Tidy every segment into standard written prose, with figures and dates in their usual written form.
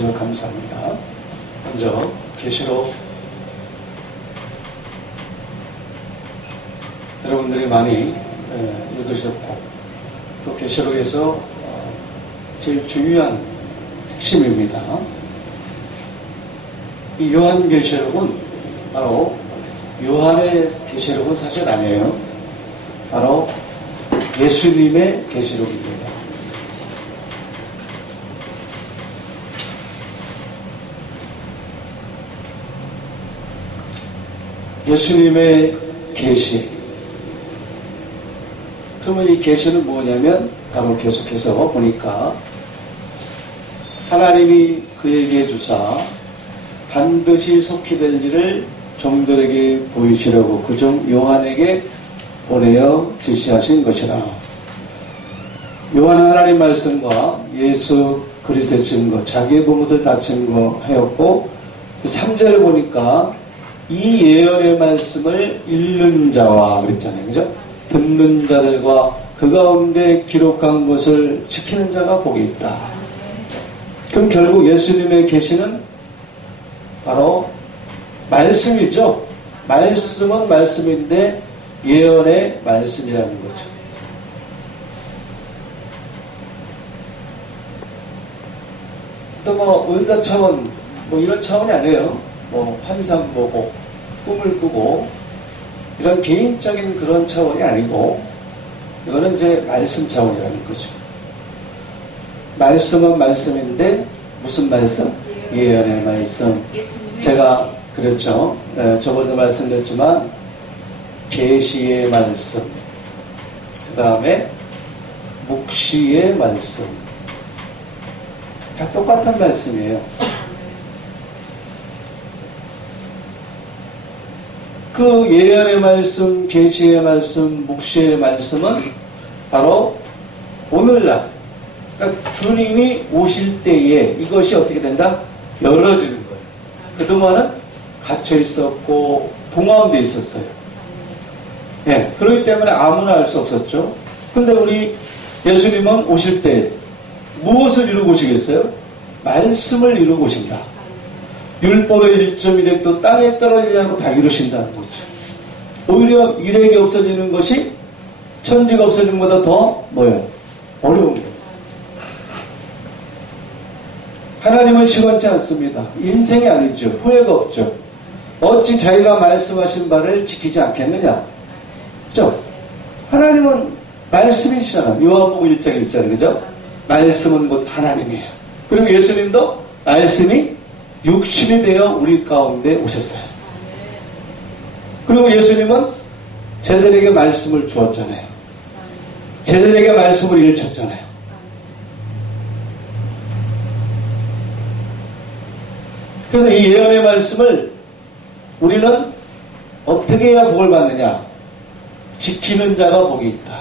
주셔서 감사합니다. 먼저 계시록 여러분들이 많이 읽으셨고 또 계시록에서 제일 중요한 핵심입니다. 이 요한계시록은 바로 요한의 계시록은 사실 아니에요. 바로 예수님의 계시록입니다. 예수님의 계시. 그러면 이 계시는 뭐냐면 바로 계속해서 보니까 하나님이 그에게 주사 반드시 속히 될 일을 종들에게 보이시려고 그중 요한에게 보내어 지시하신 것이라. 요한은 하나님 말씀과 예수 그리스도의 증거, 자기의 부모들 다 증거하였고 3절을 보니까 이 예언의 말씀을 읽는 자와 그랬잖아요. 그죠? 듣는 자들과 그 가운데 기록한 것을 지키는 자가 복이 있다. 그럼 결국 예수님의 계시는 바로 말씀이죠. 말씀은 말씀인데 예언의 말씀이라는 거죠. 또 뭐 은사 차원 뭐 이런 차원이 아니에요. 뭐 환상 보고 꿈을 꾸고 이런 개인적인 그런 차원이 아니고 이거는 이제 말씀 차원이라는 거죠. 말씀은 말씀인데 무슨 말씀? 예언의 말씀. 제가 그렇죠. 저번에 말씀드렸지만 계시의 말씀, 그 다음에 묵시의 말씀, 다 똑같은 말씀이에요. 그 예언의 말씀, 계시의 말씀, 묵시의 말씀은 바로 오늘날, 그러니까 주님이 오실 때에 이것이 어떻게 된다? 열어지는 거예요. 그동안은 갇혀 있었고 봉함되어 있었어요. 네, 그렇기 때문에 아무나 알 수 없었죠. 근데 우리 예수님은 오실 때 무엇을 이루고 오시겠어요? 말씀을 이루고 오신다. 율법의 1.1획도 땅에 떨어지지 않고 다 이루신다는 거죠. 오히려 일획이 없어지는 것이 천지가 없어지는 것보다 더 뭐예요? 어려운 거예요. 하나님은 시건치 않습니다. 인생이 아니죠. 후회가 없죠. 어찌 자기가 말씀하신 바를 지키지 않겠느냐. 그죠? 하나님은 말씀이시잖아요. 요한복음 1장 1절, 그죠? 말씀은 곧 하나님이에요. 그리고 예수님도 말씀이 육신이 되어 우리 가운데 오셨어요. 그리고 예수님은 제자들에게 말씀을 주었잖아요. 제자들에게 말씀을 일으켰잖아요. 그래서 이 예언의 말씀을 우리는 어떻게 해야 복을 받느냐? 지키는 자가 복이 있다.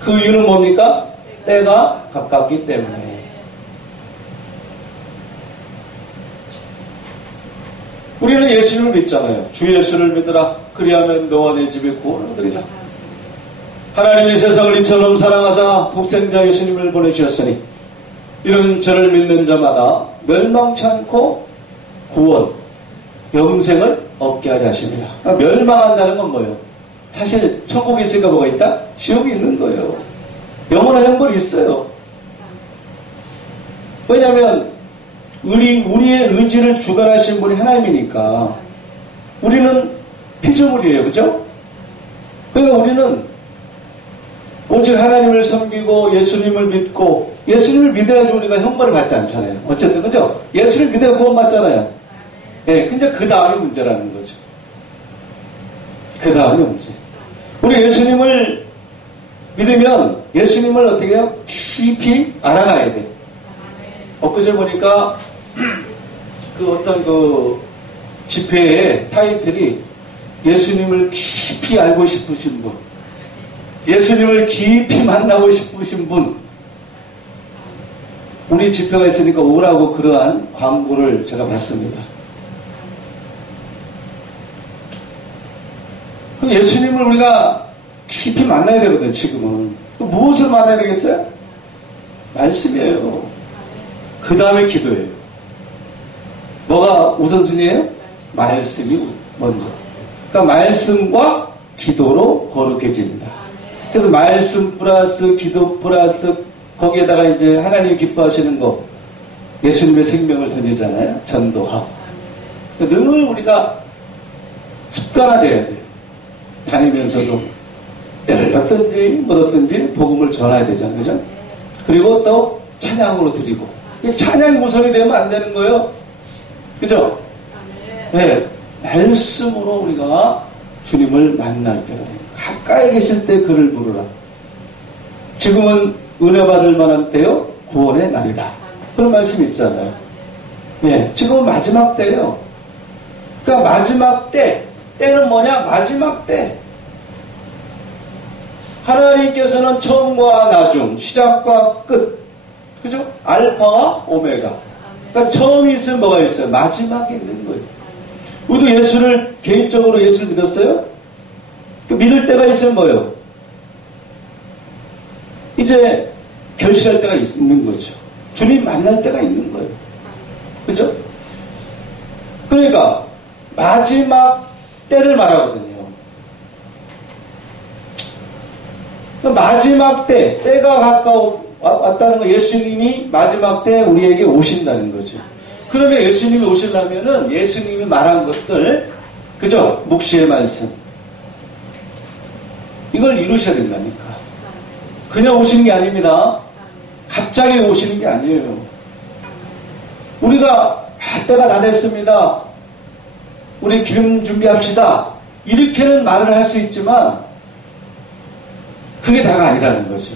그 이유는 뭡니까? 때가 가깝기 때문에. 우리는 예수님을 믿잖아요. 주 예수를 믿으라. 그리하면 너와 내 집에 구원을 얻으리라. 하나님이 세상을 이처럼 사랑하사 독생자 예수님을 보내주셨으니 이런 저를 믿는 자마다 멸망치 않고 구원, 영생을 얻게 하려 하십니다. 그러니까 멸망한다는 건 뭐예요? 사실 천국에 있으니까 뭐가 있다? 지옥이 있는 거예요. 영원한 행복이 있어요. 왜냐하면 우리의 의지를 주관하신 분이 하나님이니까 우리는 피조물이에요. 그죠? 그러니까 우리는 오직 하나님을 섬기고 예수님을 믿고 예수님을 믿어야지 우리가 형벌을 받지 않잖아요. 어쨌든 그죠? 예수를 믿어야 구원 받잖아요. 네, 근데 그 다음이 문제라는 거죠. 그 다음이 문제. 우리 예수님을 믿으면 예수님을 어떻게 해요? 깊이 알아가야 돼. 엊그제 보니까 그 어떤 그 집회의 타이틀이 예수님을 깊이 알고 싶으신 분, 예수님을 깊이 만나고 싶으신 분, 우리 집회가 있으니까 오라고 그러한 광고를 제가 봤습니다. 그럼 예수님을 우리가 깊이 만나야 되거든요, 지금은. 무엇을 만나야 되겠어요? 말씀이에요. 그 다음에 기도예요. 뭐가 우선순위예요? 말씀이 먼저. 그러니까 말씀과 기도로 거룩해진다. 그래서 말씀 플러스 기도 플러스 거기에다가 이제 하나님 기뻐하시는 거, 예수님의 생명을 던지잖아요. 전도하고. 늘 우리가 습관화돼야 돼요. 다니면서도 때를 얻든지 못 얻든지 복음을 전해야 되잖아요. 그죠? 그리고 또 찬양으로 드리고. 찬양이 우선이 되면 안 되는 거예요. 그죠? 네. 말씀으로 우리가 주님을 만날 때가 돼요. 가까이 계실 때 그를 부르라. 지금은 은혜 받을 만한 때요, 구원의 날이다. 그런 말씀이 있잖아요. 네. 지금은 마지막 때예요. 그러니까 마지막 때, 때는 뭐냐? 마지막 때. 하나님께서는 처음과 나중, 시작과 끝. 그죠? 알파와 오메가. 그러니까 처음이 있으면 뭐가 있어요? 마지막이 있는 거예요. 우리도 예수를, 개인적으로 예수를 믿었어요? 믿을 때가 있으면 뭐예요? 이제 결실할 때가 있는 거죠. 주님 만날 때가 있는 거예요. 그죠? 그러니까 마지막 때를 말하거든요. 마지막 때, 때가 가까워 왔다는 거, 예수님이 마지막 때 우리에게 오신다는 거죠. 그러면 예수님이 오시려면은 예수님이 말한 것들, 그죠? 묵시의 말씀. 이걸 이루셔야 된다니까. 그냥 오시는 게 아닙니다. 갑자기 오시는 게 아니에요. 우리가, 때가 다 됐습니다. 우리 기름 준비합시다. 이렇게는 말을 할 수 있지만, 그게 다가 아니라는 거죠.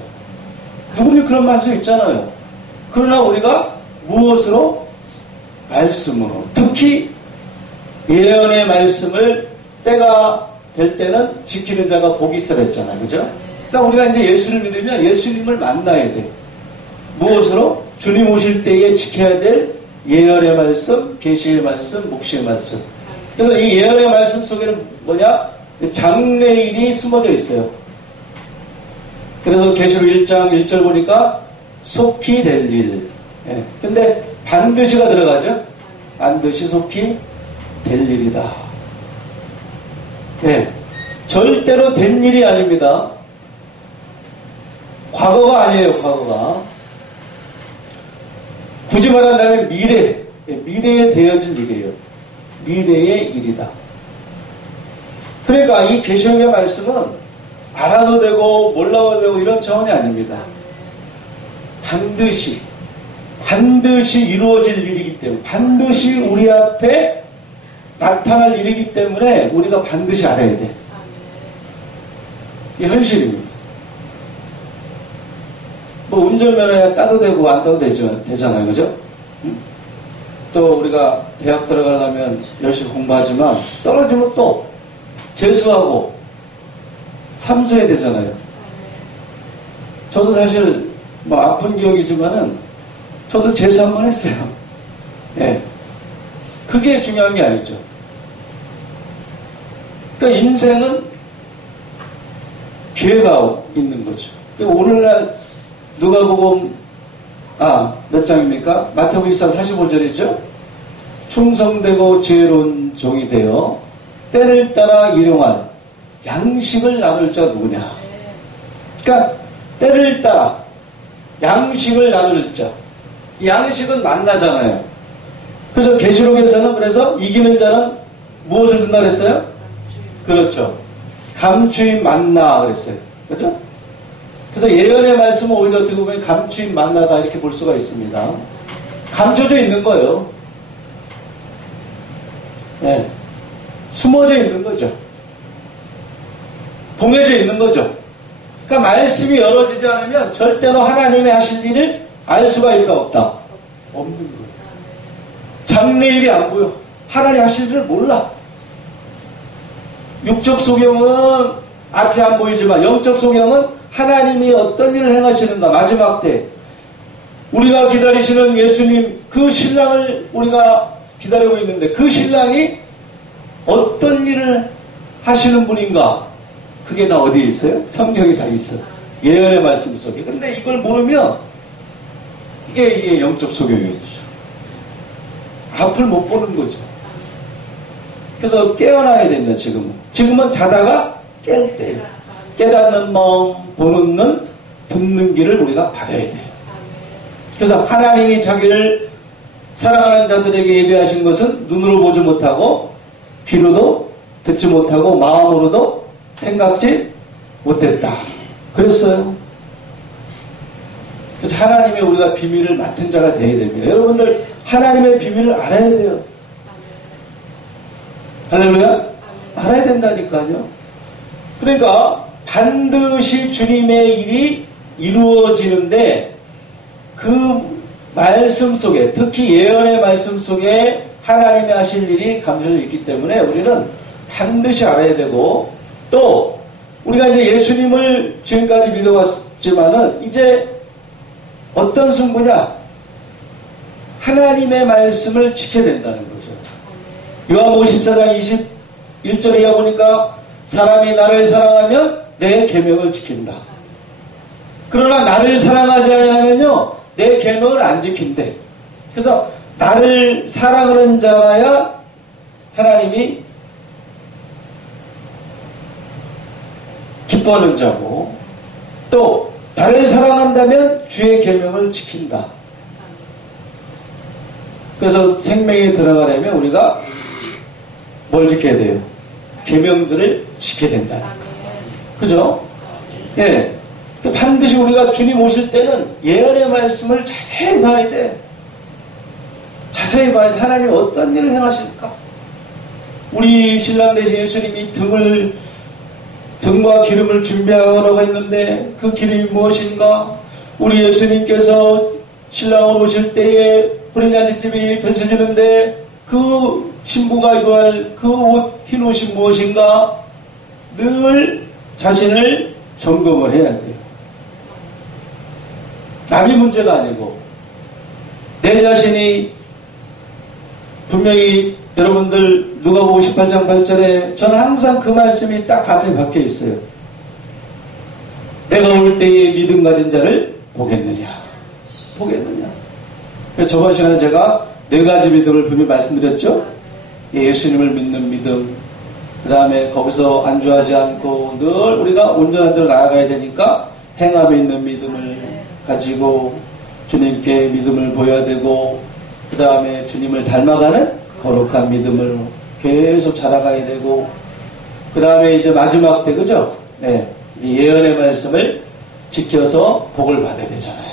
누구든지 그런 말씀 있잖아요. 그러나 우리가 무엇으로? 말씀으로. 특히 예언의 말씀을 때가 될 때는 지키는 자가 복이 있어 했잖아요. 그죠? 그러니까 우리가 이제 예수를 믿으면 예수님을 만나야 돼. 무엇으로? 주님 오실 때에 지켜야 될 예언의 말씀, 계시의 말씀, 묵시의 말씀. 그래서 이 예언의 말씀 속에는 뭐냐? 장래일이 숨어져 있어요. 그래서 계시록 1장 1절 보니까 속히 될 일. 예. 근데 반드시가 들어가죠. 반드시 속히 될 일이다. 예. 절대로 된 일이 아닙니다. 과거가 아니에요. 과거가. 굳이 말한다면 미래. 예. 미래에 되어질 일이에요. 미래의 일이다. 그러니까 이 계시록의 말씀은 알아도 되고 몰라도 되고 이런 차원이 아닙니다. 반드시 이루어질 일이기 때문에, 반드시 우리 앞에 나타날 일이기 때문에 우리가 반드시 알아야 돼. 이게 현실입니다. 뭐 운전면허야 따도 되고 안 따도 되잖아요. 그죠? 또 우리가 대학 들어가려면 열심히 공부하지만 떨어지면 또 재수하고 삼수해야 되잖아요. 저도 사실 뭐 아픈 기억이지만은 저도 재수 한 번 했어요. 예. 그게 중요한 게 아니죠. 그러니까 인생은 기회가 있는 거죠. 그러니까 오늘날 누가복음 몇 장입니까? 마태복음 45절이죠. 충성되고 지혜로운 종이 되어 때를 따라 일용할 양식을 나눌 자 누구냐? 그러니까 때를 따라 양식을 나눌 자. 양식은 만나잖아요. 그래서 계시록에서는 그래서 이기는 자는 무엇을 준다 그랬어요? 그렇죠. 감추인 만나 그랬어요. 그렇죠? 그래서 예언의 말씀은 오히려 어떻게 보면 감추인 만나다 이렇게 볼 수가 있습니다. 감춰져 있는 거예요. 네. 숨어져 있는 거죠. 봉해져 있는 거죠. 그러니까 말씀이 열어지지 않으면 절대로 하나님의 하실 일을 알 수가 있다 없다? 없는 거예요. 장래일이 안 보여. 하나님 하실 일을 몰라. 육적 소경은 앞이 안 보이지만 영적 소경은 하나님이 어떤 일을 행하시는가 마지막 때 우리가 기다리시는 예수님 그 신랑을 우리가 기다리고 있는데 그 신랑이 어떤 일을 하시는 분인가 그게 다 어디에 있어요? 성경에 다 있어요. 예언의 말씀 속에. 근데 이걸 모르면 이게 영적 소경이죠. 앞을 못 보는 거죠. 그래서 깨어나야 됩니다, 지금은. 지금은 자다가 깰 때예요. 깨닫는 마음, 보는 눈, 듣는 길을 우리가 받아야 돼요. 그래서 하나님이 자기를 사랑하는 자들에게 예배하신 것은 눈으로 보지 못하고 귀로도 듣지 못하고 마음으로도 생각지 못했다. 그랬어요. 그래서 하나님의 우리가 비밀을 맡은 자가 되어야 됩니다. 여러분들 하나님의 비밀을 알아야 돼요. 할렐루야? 알아야 된다니까요. 그러니까 반드시 주님의 일이 이루어지는데 그 말씀 속에, 특히 예언의 말씀 속에 하나님이 하실 일이 감춰져 있기 때문에 우리는 반드시 알아야 되고, 또 우리가 이제 예수님을 지금까지 믿어왔지만은 이제 어떤 승부냐? 하나님의 말씀을 지켜야 된다는 거죠. 요한복음 14장 21절에 보니까 사람이 나를 사랑하면 내 계명을 지킨다. 그러나 나를 사랑하지 않으면요 내 계명을 안 지킨대. 그래서 나를 사랑하는 자라야 하나님이 기뻐하는 자고, 또 나를 사랑한다면 주의 계명을 지킨다. 그래서 생명에 들어가려면 우리가 뭘 지켜야 돼요? 계명들을 지켜야 된다. 그죠? 예. 반드시 우리가 주님 오실 때는 예언의 말씀을 자세히 봐야 돼. 자세히 봐야 돼. 하나님 어떤 일을 행하실까? 우리 신랑 대신 예수님이 등과 기름을 준비하라고 했는데 그 기름이 무엇인가? 우리 예수님께서 신랑을 오실 때에 푸른 잔치집이 펼쳐지는데 그 신부가 입어야 그 옷, 흰 옷이 무엇인가? 늘 자신을 점검을 해야 돼요. 남이 문제가 아니고 내 자신이 분명히 여러분들 누가복음 18장 8절에 저는 항상 그 말씀이 딱 가슴에 박혀 있어요. 내가 올 때에 믿음 가진 자를 보겠느냐. 보겠느냐. 저번 시간에 제가 4가지 믿음을 분명히 말씀드렸죠. 예수님을 믿는 믿음, 그 다음에 거기서 안주하지 않고 늘 우리가 온전한 대로 나아가야 되니까 행함에 있는 믿음을 가지고 주님께 믿음을 보여야 되고, 그 다음에 주님을 닮아가는 거룩한 믿음을 계속 자라가야 되고, 그 다음에 이제 마지막 때, 그죠? 네. 예언의 말씀을 지켜서 복을 받아야 되잖아요.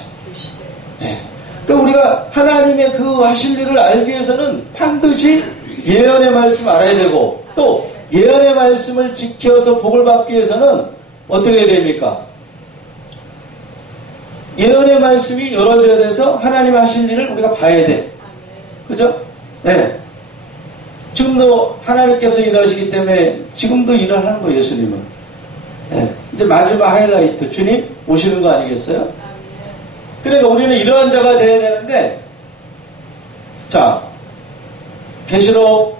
네. 그러니까 우리가 하나님의 그 하실 일을 알기 위해서는 반드시 예언의 말씀을 알아야 되고, 또 예언의 말씀을 지켜서 복을 받기 위해서는 어떻게 해야 됩니까? 예언의 말씀이 열어져야 돼서 하나님 하실 일을 우리가 봐야 돼. 그죠? 네. 지금도 하나님께서 일하시기 때문에 지금도 일을 하는 거예요, 예수님은. 네. 이제 마지막 하이라이트, 주님 오시는 거 아니겠어요? 그러니까 우리는 이러한 자가 되어야 되는데, 자, 계시록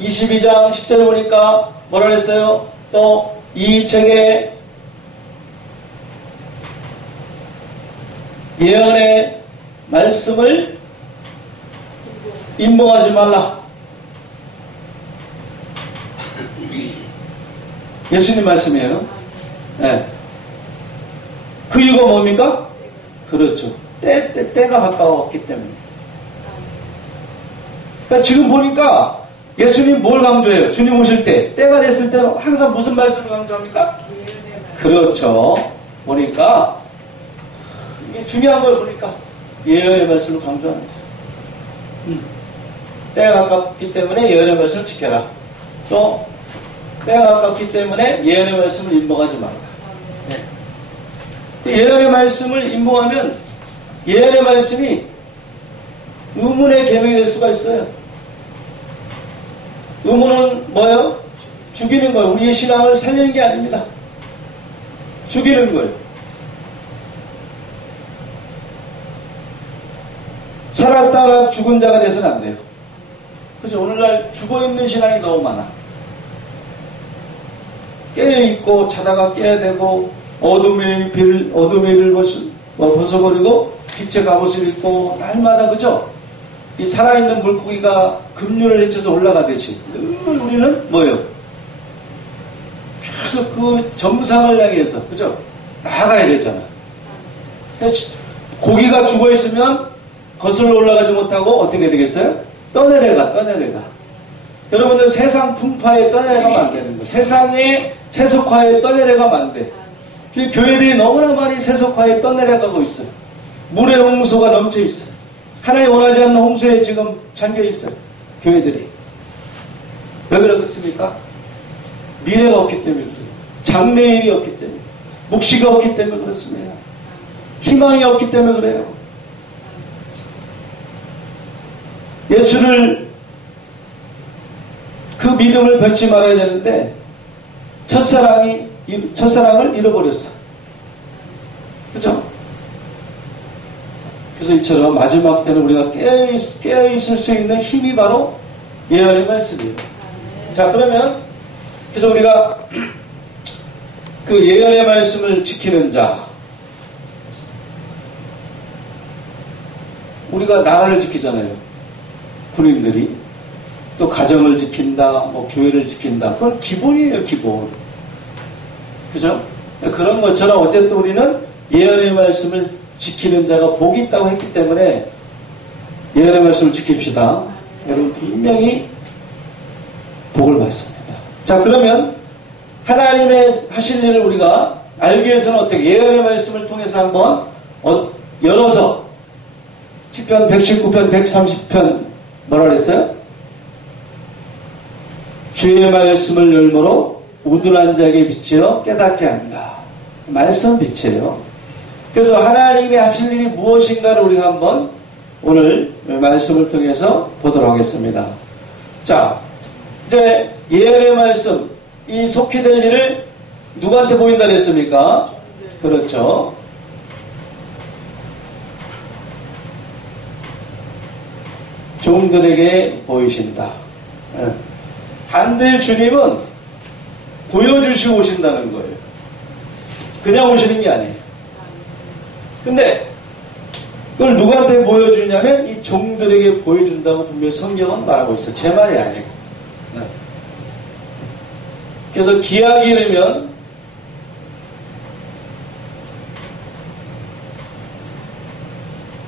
22장 10절에 보니까 뭐라 그랬어요? 또 이 책에 예언의 말씀을 임봉하지 말라. 예수님 말씀이에요. 네. 그 이유가 뭡니까? 그렇죠. 때가 가까웠기 때문에. 그러니까 지금 보니까 예수님 뭘 강조해요? 주님 오실 때, 때가 됐을 때 항상 무슨 말씀을 강조합니까? 그렇죠. 보니까 이게 중요한 걸 보니까 예언의 말씀을 강조하는 거죠. 때가 가깝기 때문에 예언의 말씀을 지켜라. 또 때가 가깝기 때문에 예언의 말씀을 임봉하지 말라. 네. 예언의 말씀을 임봉하면 예언의 말씀이 의문의 계명이 될 수가 있어요. 의문은 뭐예요? 죽이는 거예요. 우리의 신앙을 살리는 게 아닙니다. 죽이는 거예요. 살았다가 죽은 자가 돼서는 안 돼요. 그래서 오늘날 죽어있는 신앙이 너무 많아. 깨어있고 자다가 깨야 되고 어둠의 일을 벗어버리고 빛의 갑옷을 입고 날마다 그죠? 이 살아있는 물고기가 급류를 헤쳐서 올라가듯이 늘 우리는 뭐예요? 계속 그 정상을 향해서 그죠? 나아가야 되잖아. 고기가 죽어있으면 거슬러 올라가지 못하고 어떻게 되겠어요? 떠내려가. 여러분들 세상 풍파에 떠내려가면 안 되는 거예요. 세상의 세속화에 떠내려가면 안 돼. 교회들이 너무나 많이 세속화에 떠내려가고 있어요. 물의 홍수가 넘쳐 있어요. 하나님 원하지 않는 홍수에 지금 잠겨 있어요. 교회들이. 왜 그렇습니까? 미래가 없기 때문에 그래요. 장래일이 없기 때문에. 묵시가 없기 때문에 그렇습니다. 희망이 없기 때문에 그래요. 예수를 그 믿음을 변치 말아야 되는데 첫사랑을 잃어버렸어. 그죠? 그래서 이처럼 마지막 때는 우리가 깨어있을 수 있는 힘이 바로 예언의 말씀이에요. 자, 그러면 그래서 우리가 그 예언의 말씀을 지키는 자, 우리가 나라를 지키잖아요. 군인들이. 또 가정을 지킨다, 뭐 교회를 지킨다. 그건 기본이에요, 기본. 그죠? 그런 것처럼 어쨌든 우리는 예언의 말씀을 지키는 자가 복이 있다고 했기 때문에 예언의 말씀을 지킵시다. 여러분 분명히 복을 받습니다. 자, 그러면 하나님의 하실 일을 우리가 알기 위해서는 어떻게 예언의 말씀을 통해서 한번 열어서 시편 119편 130편 뭐라 그랬어요? 주의 말씀을 열므로 우둔한 자에게 비치어 깨닫게 합니다. 말씀 빛이에요. 그래서 하나님이 하실 일이 무엇인가를 우리가 한번 오늘 말씀을 통해서 보도록 하겠습니다. 자, 이제 예언의 말씀, 이 속히 될 일을 누구한테 보인다 그랬습니까? 그렇죠. 종들에게 보이신다. 반대 주님은 보여주시고 오신다는 거예요. 그냥 오시는 게 아니에요. 근데 그걸 누구한테 보여주냐면 이 종들에게 보여준다고 분명히 성경은 말하고 있어요. 제 말이 아니에요. 그래서 기약이 이르면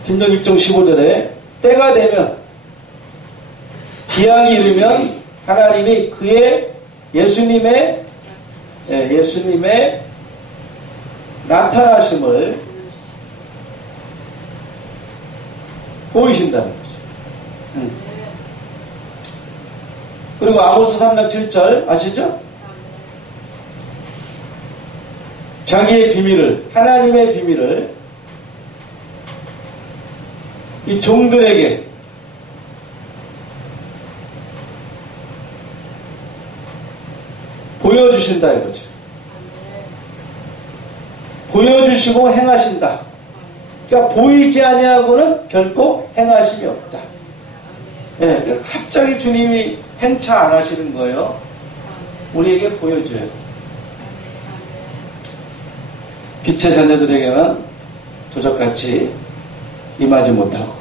진정 6장 15절에 때가 되면 기약이 이르면 하나님이 그의 예수님의 나타나심을 보이신다는 거죠. 그리고 아모스 3장 7절 아시죠? 자기의 비밀을, 하나님의 비밀을 이 종들에게 보여주신다 이거죠. 보여주시고 행하신다. 그러니까 보이지 아니하고는 결코 행하심이 없다. 네, 갑자기 주님이 행차 안 하시는 거예요. 우리에게 보여줘요. 빛의 자녀들에게는 도적같이 임하지 못하고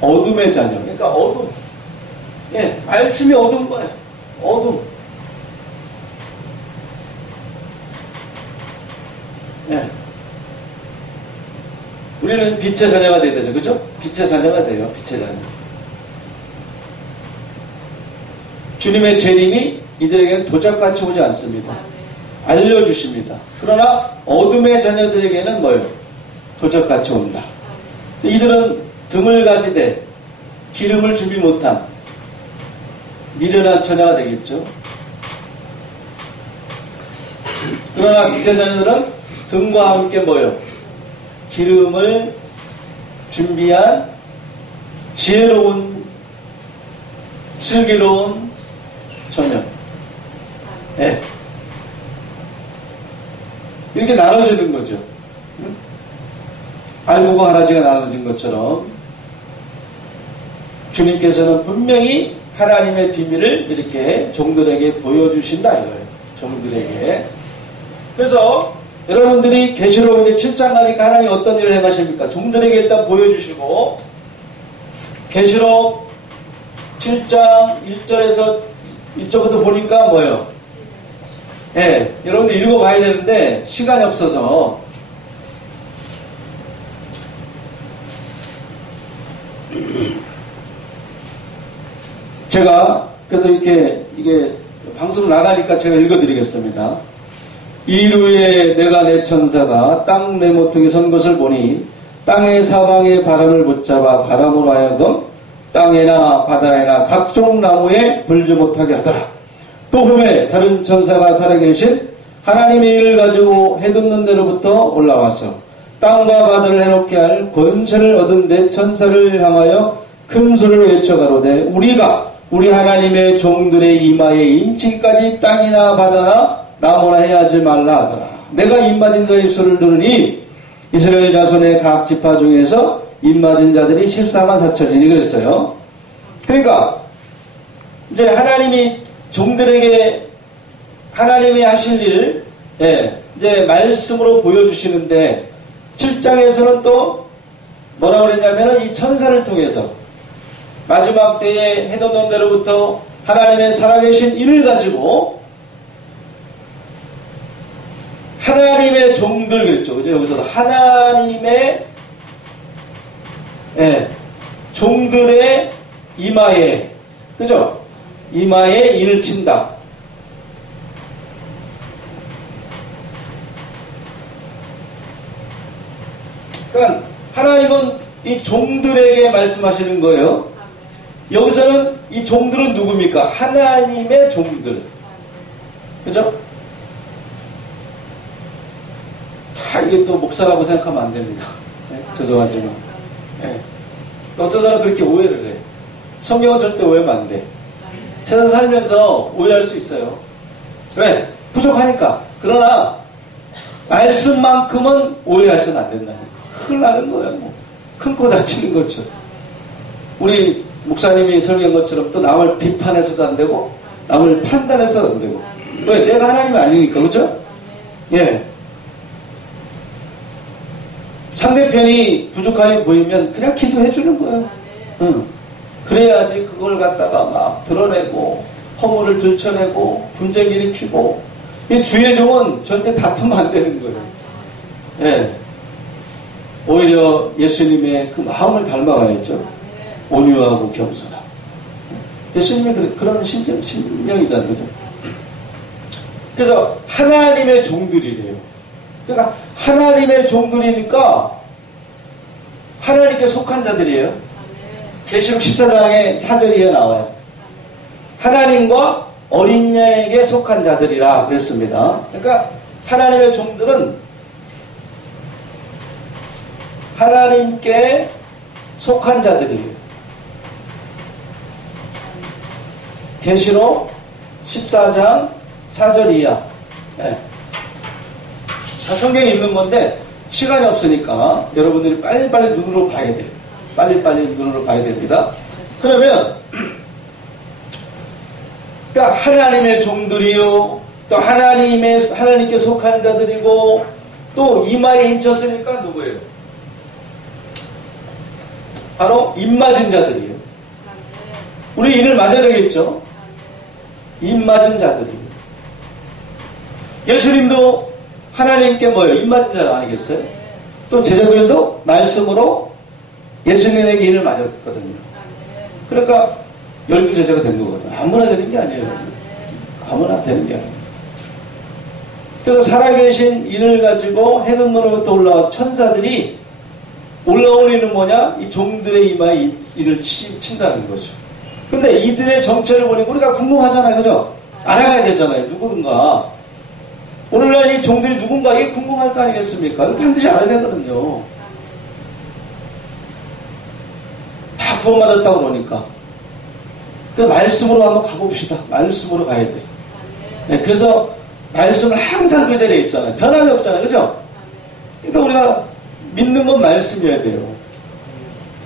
어둠의 자녀. 그러니까 어둠. 예, 말씀이 어두운 거예요. 어둠. 예. 우리는 빛의 자녀가 돼야 되죠. 그죠? 빛의 자녀가 돼요. 빛의 자녀. 주님의 재림이 이들에게는 도적같이 오지 않습니다. 알려주십니다. 그러나 어둠의 자녀들에게는 뭐예요? 도적같이 온다. 이들은 등을 가지되 기름을 준비 못한 미련한 처녀가 되겠죠. 그러나 빛의 자녀들은 등과 함께 뭐예요? 기름을 준비한 지혜로운 슬기로운 처녀. 네. 이렇게 나눠지는 거죠. 알곡과 가라지가 나눠진 것처럼 주님께서는 분명히 하나님의 비밀을 이렇게 종들에게 보여주신다 이거예요. 종들에게. 그래서 여러분들이 계시록 이제 7장 가니까 하나님 어떤 일을 행하십니까? 종들에게 일단 보여주시고 계시록 7장 1절에서 1절부터 보니까 뭐예요? 예, 여러분들 읽어봐야 되는데 시간이 없어서 제가 그래도 이게 방송 나가니까 제가 읽어드리겠습니다. 이루에 내가 내 천사가 땅 네모퉁이 선 것을 보니 땅의 사방의 바람을 붙잡아 바람으로 하여금 땅에나 바다에나 각종 나무에 불지 못하게 하더라. 또 봄에 다른 천사가 살아계신 하나님의 일을 가지고 해돋는 데로부터 올라와서 땅과 바다를 해놓게 할 권세를 얻은 내 천사를 향하여 큰 소리로 외쳐가로되 우리가 우리 하나님의 종들의 이마에 인치기까지 땅이나 바다나 나무나 해야 하지 말라 하더라. 내가 입맞은 자의 수를 들으니 이스라엘 자손의 각 지파 중에서 입맞은 자들이 14만 4천이니 그랬어요. 그러니까 이제 하나님이 종들에게 하나님이 하실 일, 이제 말씀으로 보여주시는데 7장에서는 또 뭐라고 그랬냐면은 이 천사를 통해서 마지막 때에 해놓는 대로부터 하나님의 살아계신 일을 가지고 하나님의 종들 그랬죠. 그죠? 여기서 하나님의 종들의 이마에 그죠? 이마에 일을 친다. 그러니까 하나님은 이 종들에게 말씀하시는 거예요. 여기서는 이 종들은 누굽니까? 하나님의 종들. 그죠? 다 이게 또 목사라고 생각하면 안 됩니다. 네? 죄송하지만. 네. 어떤 사람은 그렇게 오해를 해. 성경은 절대 오해하면 안 돼. 세상 살면서 오해할 수 있어요. 왜? 부족하니까. 그러나 말씀만큼은 오해하시면 안 된다니까. 큰일 나는 거예요. 뭐. 큰 코 다치는 거죠. 우리 목사님이 설교한 것처럼 또 남을 비판해서도 안 되고 남을 판단해서도 안 되고. 왜? 내가 하나님이 아니니까. 그죠? 예. 상대편이 부족함이 보이면 그냥 기도해 주는 거예요. 응. 그래야지 그걸 갖다가 막 드러내고 허물을 들춰내고 분쟁 일으키고. 이 주의 종은 절대 다투면 안 되는 거예요. 예. 오히려 예수님의 그 마음을 닮아가야죠. 온유하고 겸손하고. 예수님이 그런 신명이잖아요. 그죠? 그래서 하나님의 종들이래요. 그러니까 하나님의 종들이니까 하나님께 속한 자들이에요. 계시록 14장에 4절에 나와요. 하나님과 어린 양에게 속한 자들이라 그랬습니다. 그러니까 하나님의 종들은 하나님께 속한 자들이에요. 계시록 14장 4절 이하. 네. 다 성경에 있는 건데 시간이 없으니까 여러분들이 빨리빨리 눈으로 봐야 돼요. 빨리빨리 눈으로 봐야 됩니다. 그러면 그러니까 하나님의 종들이요, 또 하나님께 속한 자들이고, 또 이마에 인쳤으니까 누구예요? 바로 입맞은 자들이에요. 우리 이를 맞아야 되겠죠? 입맞은 자들이에요. 예수님도 하나님께 뭐예요? 입맞은 자 아니겠어요? 또 제자들도 말씀으로 예수님에게 인을 맞았거든요. 그러니까 12제자가 된 거거든요. 아무나 되는 게 아니에요. 아무나 되는 게 아니에요. 그래서 살아계신 인을 가지고 해돋는으로부터 올라와서 천사들이 올라오는 이는 뭐냐? 이 종들의 이마에 이를 친다는 거죠. 근데 이들의 정체를 보니까 우리가 궁금하잖아요. 그죠? 알아가야 되잖아요. 누군가. 오늘날 이 종들이 누군가 이게 궁금할 거 아니겠습니까? 반드시 알아야 되거든요. 다 구원받았다고 그러니까. 그 말씀으로 한번 가봅시다. 말씀으로 가야 돼. 네, 그래서 말씀을 항상 그 자리에 있잖아요. 변함이 없잖아요. 그죠? 그러니까 우리가 믿는 건 말씀이어야 돼요.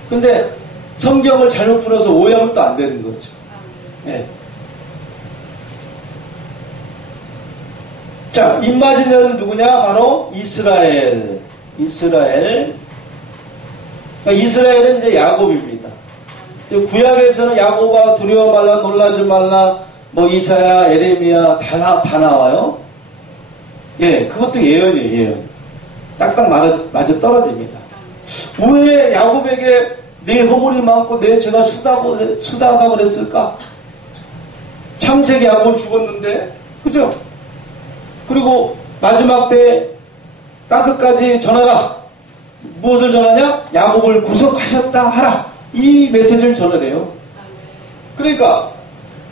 근데 성경을 잘못 풀어서 오해하면 또 안 되는 거죠. 네. 자, 입맞은 자는 누구냐? 바로 이스라엘. 이스라엘. 그러니까 이스라엘은 이제 야곱입니다. 구약에서는 야곱아 두려워 말라, 놀라지 말라, 뭐 이사야, 에레미야 다 나와요. 예, 그것도 예언이에요, 예언. 딱딱 맞아 떨어집니다. 왜 야곱에게 내 허물이 많고 내 죄가 수다가 그랬을까? 창세기 야곱은 죽었는데, 그죠? 그리고 마지막 때 까드까지 전하라. 무엇을 전하냐? 야곱을 구속하셨다 하라. 이 메시지를 전하래요. 그러니까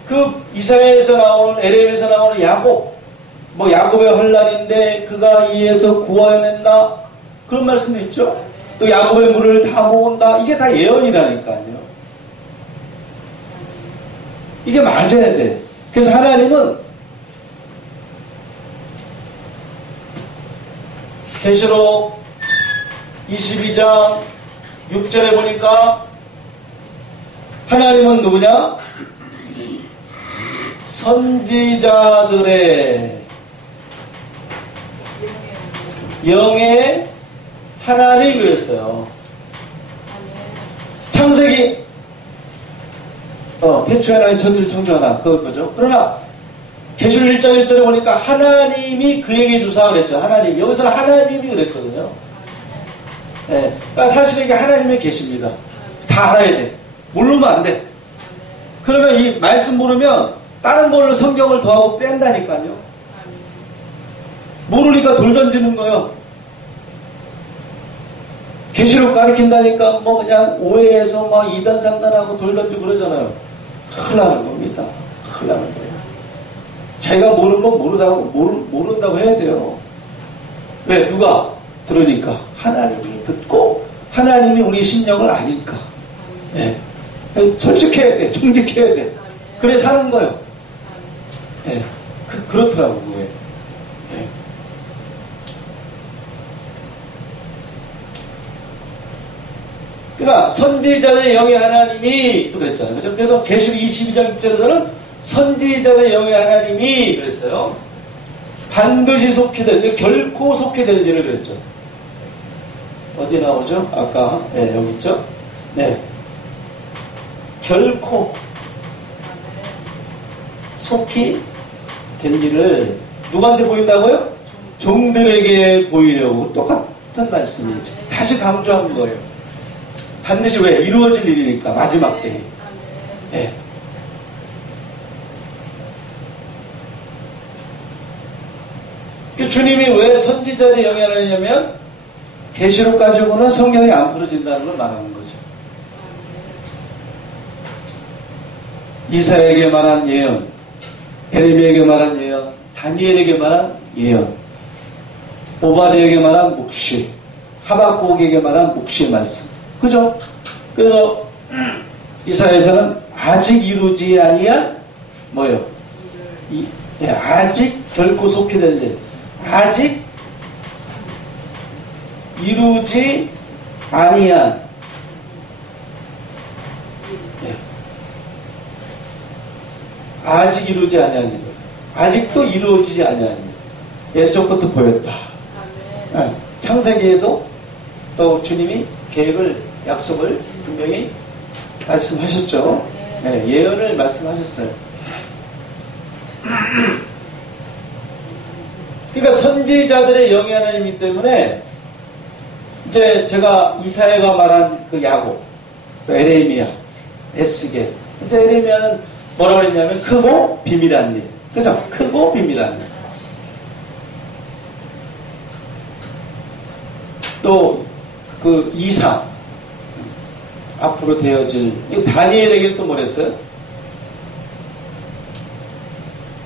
그 이사야에서 나오는, 에레미야에서 나오는 야곱, 뭐 야곱의 혼란인데 그가 이에서 구하여낸다, 그런 말씀도 있죠. 또 야곱의 물을 다 모은다. 이게 다 예언이라니까요. 이게 맞아야 돼. 그래서 하나님은 계시록 22장 6절에 보니까 하나님은 누구냐? 선지자들의 영의 하나님 그랬어요. 창세기 태초에 하나님 천지를 창조하나 그거죠. 그러나 계시록 1장 1절에 보니까 하나님이 그에게 주사 그랬죠. 하나님. 여기서는 하나님이 그랬거든요. 네. 그러니까 사실 이게 하나님의 계십니다. 다 알아야 돼. 모르면 안 돼. 그러면 이 말씀 모르면 다른 걸로 성경을 더하고 뺀다니까요. 모르니까 돌 던지는 거예요. 계시록 가르친다니까 뭐 그냥 오해해서 막 이단 상단하고 돌 던지고 그러잖아요. 큰일 나는 겁니다. 큰일 나는 거예요. 자기가 모르는 건 모른다고 해야 돼요. 왜? 누가 들으니까? 하나님이 듣고 하나님이 우리 심령을 아니까. 네. 솔직해야 돼. 정직해야 돼. 그래 사는 거예요. 네. 그렇더라고요. 네. 그러니까 선지자의 영의 하나님이 또 그랬잖아요. 그죠? 그래서 계시록 22장 6절에서는 선지자의 영의 하나님이 그랬어요. 반드시 속히 될 일, 결코 속히 될 일을 그랬죠. 어디 나오죠? 아까 네, 여기 있죠? 네. 결코 속히 될 일을 누구한테 보인다고요? 종들에게 보이려고. 똑같은 말씀이죠. 다시 강조한 거예요. 반드시 왜? 이루어질 일이니까 마지막 때에. 네. 주님이 왜 선지자를 영향하느냐면 계시록 가지고는 성경이 안 풀어진다는 걸 말하는 거죠. 이사야에게 말한 예언, 에레미야에게 말한 예언, 다니엘에게 말한 예언, 오바댜에게 말한 묵시, 하박국에게 말한 묵시의 말씀. 그죠? 그래서 이사야에서는 아직 이루지 아니한 뭐요? 아직 결코 속히 될 일, 아직 이루지 아니한 아직 이루지 아니한 일, 아직도 이루어지지 아니한 일, 예적부터 보였다. 네. 창세기에도 또 주님이 계획을, 약속을 분명히 말씀하셨죠. 네, 예언을 말씀하셨어요. 그러니까 선지자들의 영이 하나님이기 때문에 이제 제가 이사야가 말한 그 야곱, 그 에레미야, 에스겔. 이제 에레미야는 뭐라고 했냐면 크고 비밀한 일. 그죠? 크고 비밀한 일. 또 그 이상 앞으로 되어질, 이 다니엘에게 또 뭐랬어요?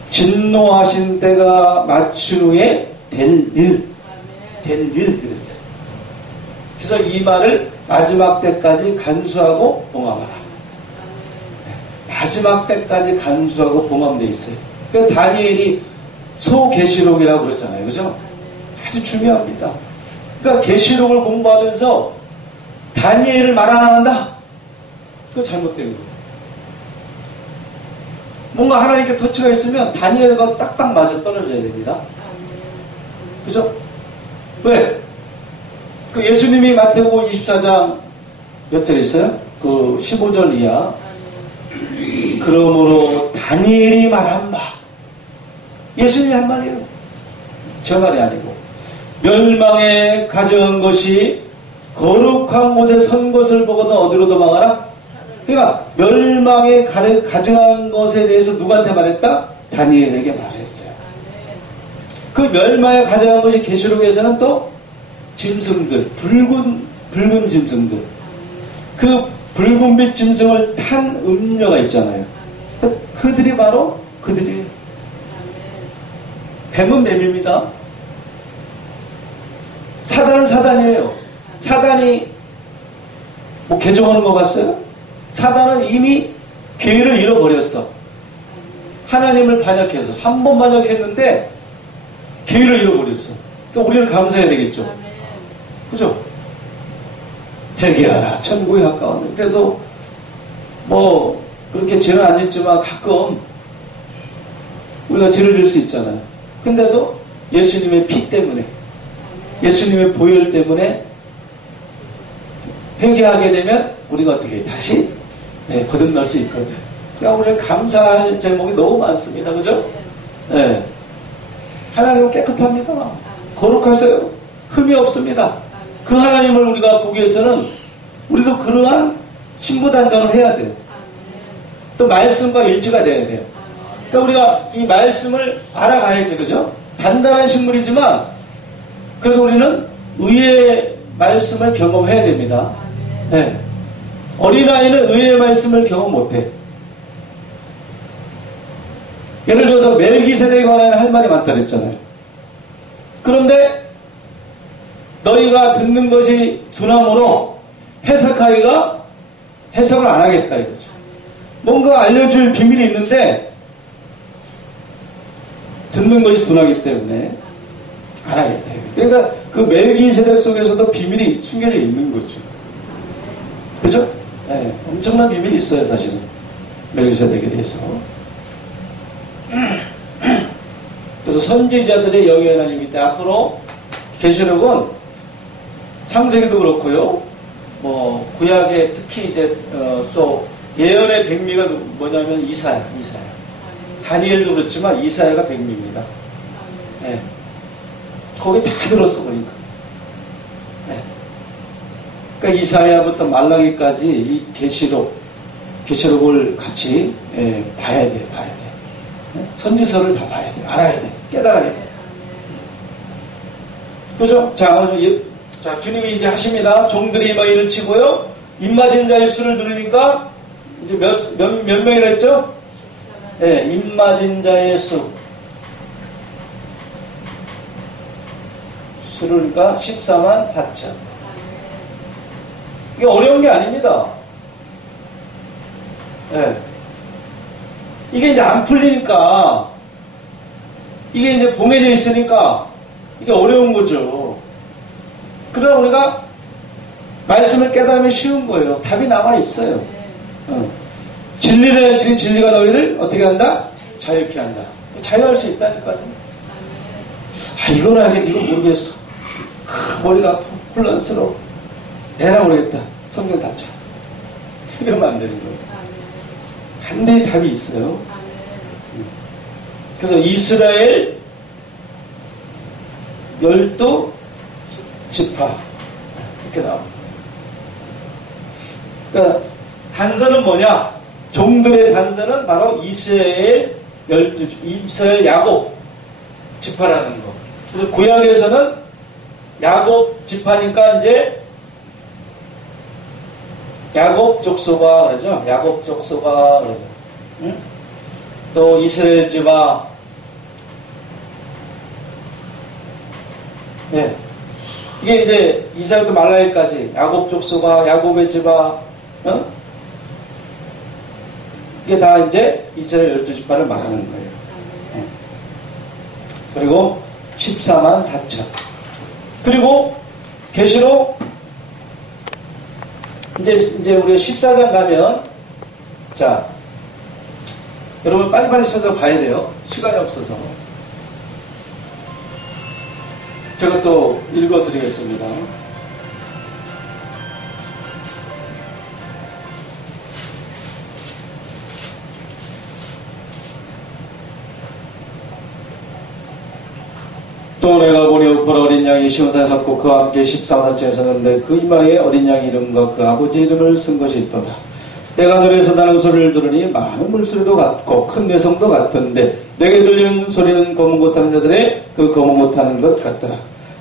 진노하신 때가 마친 후에 될 일, 그랬어요. 그래서 이 말을 마지막 때까지 간수하고 봉함하라. 마지막 때까지 간수하고 봉함되어 있어요. 그 다니엘이 소계시록이라고 그랬잖아요. 그죠? 아주 중요합니다. 그러니까 계시록을 공부하면서 다니엘을 말 안 한다? 그거 잘못된 거예요. 뭔가 하나님께 터치가 있으면 다니엘과 딱딱 맞아 떨어져야 됩니다. 그죠? 왜? 그 예수님이 마태복음 24장 몇 절 있어요? 그 15절 이하. 그러므로 다니엘이 말한 바. 예수님이 한 말이에요. 제 말이 아니고. 멸망에 가져온 것이 거룩한 곳에 선 것을 보거든 어디로 도망하라? 그러니까 멸망에 가져간 것에 대해서 누구한테 말했다? 다니엘에게 말했어요. 그 멸망에 가져간 것이 계시록에서는 또 짐승들, 붉은 짐승들. 그 붉은빛 짐승을 탄 음녀가 있잖아요. 그들이 바로 그들이에요. 뱀은 뱀입니다. 사단은 사단이에요. 사단이 뭐 개종하는 거 봤어요? 사단은 이미 계획을 잃어버렸어. 하나님을 반역해서 한 번 반역했는데 계획을 잃어버렸어. 그러니까 우리는 감사해야 되겠죠. 그죠? 회개하라. 천국에 가까운. 그래도 뭐 그렇게 죄는 안 짓지만 가끔 우리가 죄를 질 수 있잖아요. 근데도 예수님의 피 때문에, 예수님의 보혈 때문에 회개하게 되면 우리가 어떻게 다시 거듭날 수 있거든. 그러니까 우리는 감사할 제목이 너무 많습니다. 그죠? 네. 하나님은 깨끗합니다. 거룩하세요. 흠이 없습니다. 그 하나님을 우리가 보기 위해서는 우리도 그러한 신부단장을 해야 돼요. 또 말씀과 일치가 돼야 돼요. 그러니까 우리가 이 말씀을 알아가야지, 그죠? 단단한 식물이지만 그래도 우리는 의의 말씀을 경험해야 됩니다. 네. 어린아이는 의의 말씀을 경험 못해. 예를 들어서 멜기세덱에 관한 할 말이 많다 그랬잖아요. 그런데 너희가 듣는 것이 두나무로 해석하기가 해석을 안 하겠다 이거죠. 뭔가 알려줄 비밀이 있는데 듣는 것이 둔하기 때문에 안 하겠다. 그러니까 그 멜기세덱 속에서도 비밀이 숨겨져 있는 거죠. 그죠? 네, 엄청난 비밀이 있어요, 사실은. 멜기세덱에 대해서. 그래서 선지자들의 영이 하나님이기 때문에 앞으로 계시록은 창세기도 그렇고요. 뭐 구약에 특히 이제 또 예언의 백미가 뭐냐면 이사야. 다니엘도 그렇지만 이사야가 백미입니다. 네. 거기 다 들었어 보니까. 네. 그러니까 이사야부터 말라기까지 이 계시록을 같이 봐야 돼. 네? 선지서를 다 봐야 돼. 알아야 돼. 깨달아야 돼. 그죠? 자, 주님이 이제 하십니다. 종들이 이마이를 치고요. 입맞은 자의 수를 누르니까 이제 몇 명이라 했죠? 네, 입맞은 자의 수를 그러니까 14만 4천. 이게 어려운 게 아닙니다. 네. 이게 이제 안 풀리니까, 이게 이제 봉해져 있으니까 이게 어려운 거죠. 그러나 우리가 말씀을 깨달으면 쉬운 거예요. 답이 나와 있어요. 진리를 알지니 진리가 너희를 어떻게 한다? 자유케 한다. 자유할 수 있다니까요. 이건 알겠네. 이건 모르겠어. 머리가 아파. 혼란스러워. 내가 모르겠다. 성경 닫자. 이러면 안 되는 거예요. 반드시 답이 있어요. 그래서 이스라엘 12 지파 이렇게 나옵니다. 그러니까 단서는 뭐냐? 종들의 단서는 바로 이스라엘 야곱 지파라는 거. 그래서 구약에서는 야곱 지파니까 이제 야곱 족속아 그러죠. 야곱 족속아 그러죠. 응? 또 이스라엘 지파. 네. 이게 이제 이사야부터 말라기까지 야곱 족속아, 야곱의 지파, 이게 다 이제 이스라엘 12지파를 말하는 거예요. 네. 그리고 14만 4천. 그리고 계시록 이제 우리가 14장 가면 자 여러분 빨리빨리 쳐서 봐야 돼요. 시간이 없어서. 제가 또 읽어드리겠습니다. 또 내가 보니 옥포라 어린 양이 시온산에 섰고 그와 함께 14사체에 섰는데 그 이마에 어린 양 이름과 그 아버지 이름을 쓴 것이 있더라. 내가 하늘에서 나는 소리를 들으니 많은 물소리도 같고 큰 내성도 같은데 내게 들리는 소리는 검은 못하는 자들의 그 검은 못하는 것 같더라.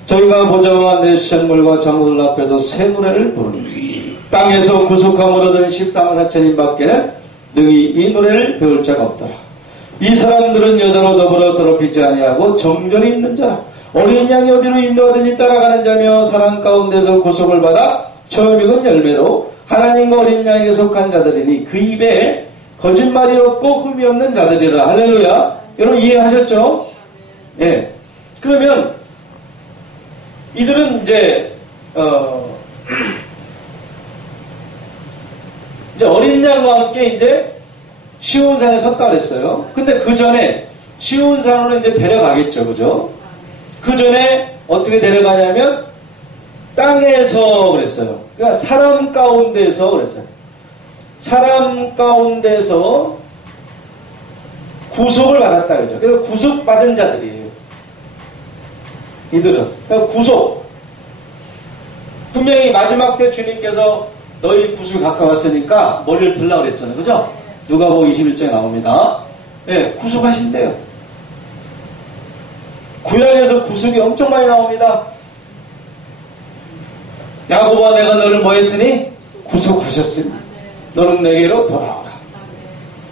저희가 보좌와 내 시장물과 장로들 앞에서 새 노래를 부르니 땅에서 구속함을 얻은 14사체님 밖에는 능히 이 노래를 배울 자가 없더라. 이 사람들은 여자로 더불어 더럽히지 아니하고 정전이 있는 자라. 어린 양이 어디로 인도하더니 따라가는 자며 사람 가운데서 구속을 받아 처음 익은 열매로 하나님과 어린 양에게 속한 자들이니 그 입에 거짓말이 없고 흠이 없는 자들이라. 할렐루야. 여러분 이해하셨죠? 예. 그러면 이들은 이제 어린 양과 함께 이제 시온산에 섰다 그랬어요. 근데 그 전에 시온산으로 이제 데려가겠죠. 그죠? 그 전에 어떻게 데려가냐면 땅에서 그랬어요. 그러니까 사람 가운데서 그랬어요. 사람 가운데서 구속을 받았다 그러죠. 그래서 구속받은 자들이에요. 이들은. 그러니까 구속. 분명히 마지막 때 주님께서 너희 구속이 가까웠으니까 머리를 들라고 그랬잖아요. 그죠? 누가복음 21장에 나옵니다. 예, 구속하신대요. 구약에서 구속이 엄청 많이 나옵니다. 야고보와 내가 너를 뭐 했으니? 구속하셨으니 너는 내게로 돌아오라.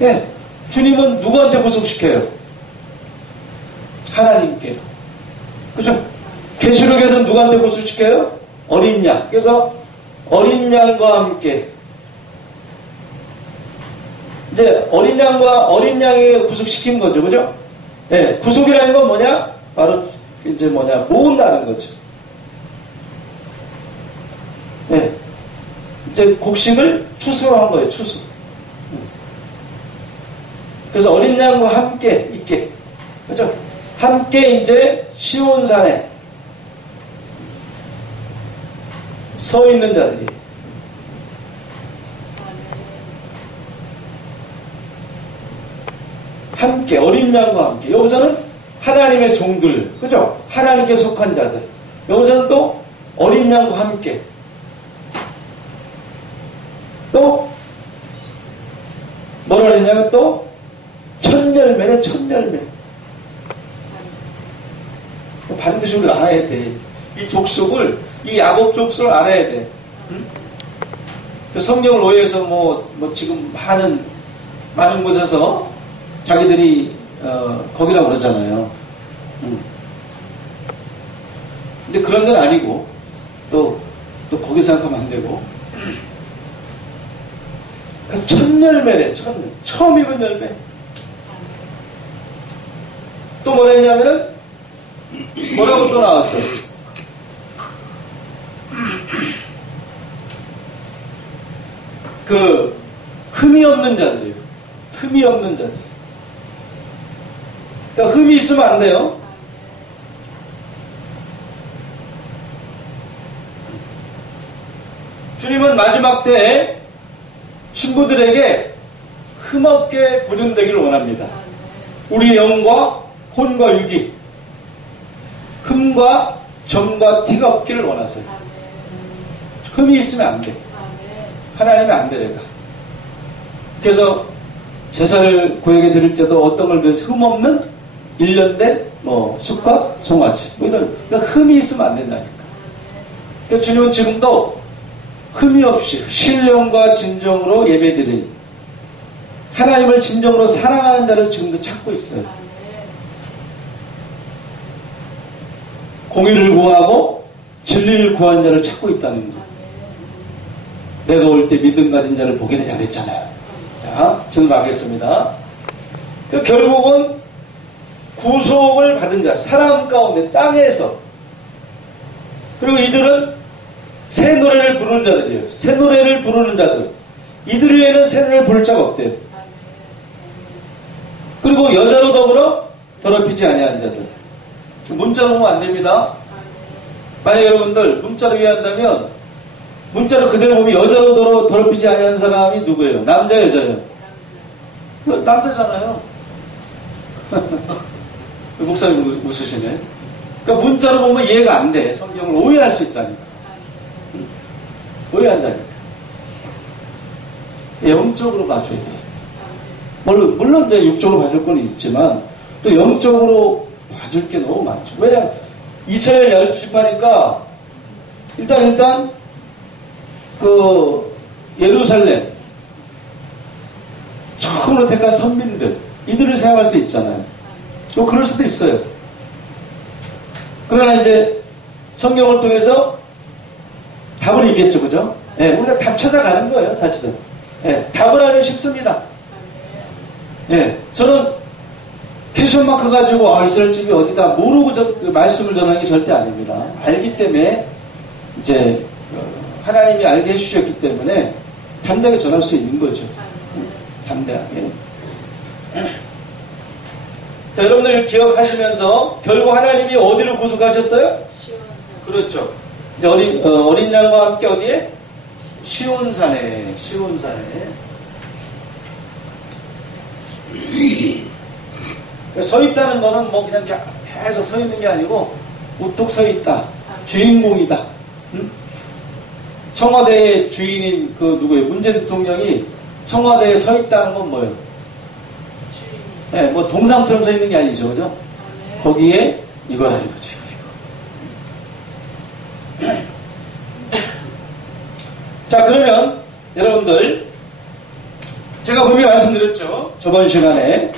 예, 주님은 누구한테 구속시켜요? 하나님께로. 그죠? 계시록에서는 누구한테 구속시켜요? 어린 양. 그래서 어린 양과 함께 이제 어린 양에게 구속시킨 거죠. 그죠? 예, 구속이라는 건 뭐냐? 바로 이제 모은다는 거죠. 예. 이제 곡식을 추수로 한 거예요. 추수. 그래서 어린 양과 함께 있게. 그죠? 함께 이제 시온산에 서 있는 자들이 함께 어린 양과 함께. 여기서는 하나님의 종들, 그죠? 하나님께 속한 자들. 여기서는 또 어린 양과 함께. 또 뭐라 그랬냐면 또 첫열매네. 첫열매. 반드시 우리가 알아야 돼. 이 족속을, 이 야곱 족속을 알아야 돼. 응? 성경을 오해해서 지금 많은 곳에서 자기들이 거기라고 그러잖아요. 근데 그런 건 아니고 또 거기 생각하면 안 되고. 첫 열매래. 처음 익은 열매. 또 뭐라 했냐면은 뭐라고 또 나왔어요. 그 흠이 없는 자들이에요. 흠이 없는 자들. 그러니까 흠이 있으면 안 돼요. 주님은 마지막 때에 신부들에게 흠없게 보존되기를 원합니다. 우리의 영과 혼과 육이 흠과 점과 티가 없기를 원하세요. 흠이 있으면 안 돼. 하나님이 안 되래가. 그래서 제사를 구약에 드릴 때도 어떤 걸 위해서 흠 없는 1년 된 쑥과 송아지 이런. 그러니까 흠이 있으면 안 된다니까. 그러니까 주님은 지금도 흠이 없이 신령과 진정으로 예배드린 하나님을 진정으로 사랑하는 자를 지금도 찾고 있어요. 공의를 구하고 진리를 구하는 자를 찾고 있다는 거예요. 내가 올 때 믿음 가진 자를 보게 되냐 그랬잖아요. 자, 질문하겠습니다. 결국은 구속을 받은 자, 사람 가운데 땅에서. 그리고 이들은 새 노래를 부르는 자들이에요. 새 노래를 부르는 자들. 이들 외에는 새 노래를 부를 자가 없대요. 그리고 여자로 더불어 더럽히지 아니한 자들. 문자로 보면 안 됩니다. 만약 여러분들 문자로 이해한다면 문자로 그대로 보면 여자로 더럽히지 아니하는 사람이 누구예요? 남자 여자예요? 남자잖아요. 목사님 웃으시네. 그러니까 문자로 보면 이해가 안 돼. 성경을 오해할 수 있다니까. 오해한다니까. 영적으로 봐줘야 돼. 물론 이제 육적으로 봐줄 건 있지만 또 영적으로 봐줄 게 너무 많죠. 왜냐 이스라엘 12지파니까 일단 그 예루살렘 처음으로 택한 선민들 이들을 생각할 수 있잖아요. 뭐 그럴 수도 있어요. 그러나 이제 성경을 통해서 답을 있겠죠, 그죠? 예, 우리가 답 찾아가는 거예요, 사실은. 예, 답을 알기 쉽습니다. 예, 저는 캐션 마크 가지고 이스라엘 집이 어디다 모르고 말씀을 전하는 게 절대 아닙니다. 알기 때문에 이제 하나님이 알게 해주셨기 때문에 담대하게 전할 수 있는 거죠. 담대하게. 자, 여러분들 기억하시면서 결국 하나님이 어디로 구속하셨어요? 그렇죠. 이제 어린 양과 함께 어디에? 시온산에. 서 있다는 거는 뭐 그냥 계속 서 있는 게 아니고 우뚝 서 있다. 주인공이다. 응? 청와대의 주인인 그 누구예요? 문재인 대통령이 청와대에 서 있다는 건 뭐예요? 네, 뭐 동상처럼 서 있는 게 아니죠, 그죠? 거기에 이거라 이거지. 자, 그러면 여러분들 제가 분명히 말씀드렸죠. 저번 시간에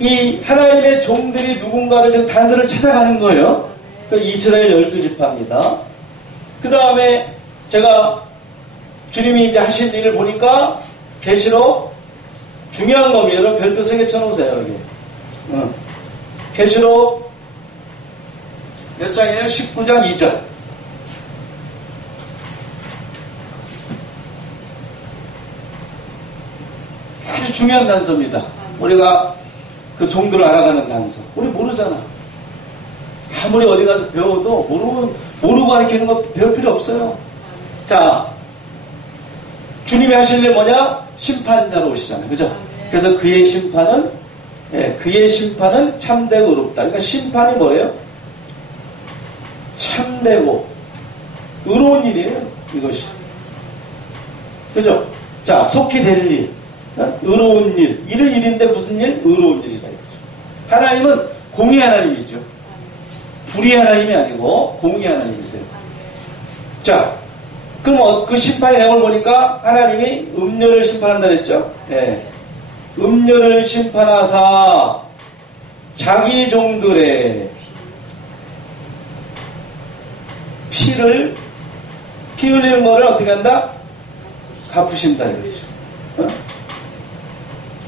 이 하나님의 종들이 누군가를 좀 단서를 찾아가는 거예요. 그 이스라엘 12지파입니다. 그 다음에 제가 주님이 이제 하신 일을 보니까 계시록 중요한 겁니다. 여러분 별표 3개 쳐놓으세요. 여기. 계시록 몇 장이에요? 19장 2절. 아주 중요한 단서입니다. 우리가 그 종들을 알아가는 단서. 우리 모르잖아. 아무리 어디 가서 배워도 모르고 가르치는 거 배울 필요 없어요. 자, 주님이 하실 일 뭐냐? 심판자로 오시잖아요. 그죠? 그래서 그의 심판은 참되고 의롭다. 그러니까 심판이 뭐예요? 참되고 의로운 일이에요. 이것이. 그죠? 자, 속히 될 일. 의로운 일. 이를 일인데 무슨 일? 의로운 일이다. 하나님은 공의 하나님이죠. 불의 하나님이 아니고 공의 하나님이세요. 자, 그럼 그 심판의 내용을 보니까 하나님이 음료를 심판한다 그랬죠? 네. 음료를 심판하사 자기 종들의 피 흘리는 거를 어떻게 한다? 갚으신다 이거죠.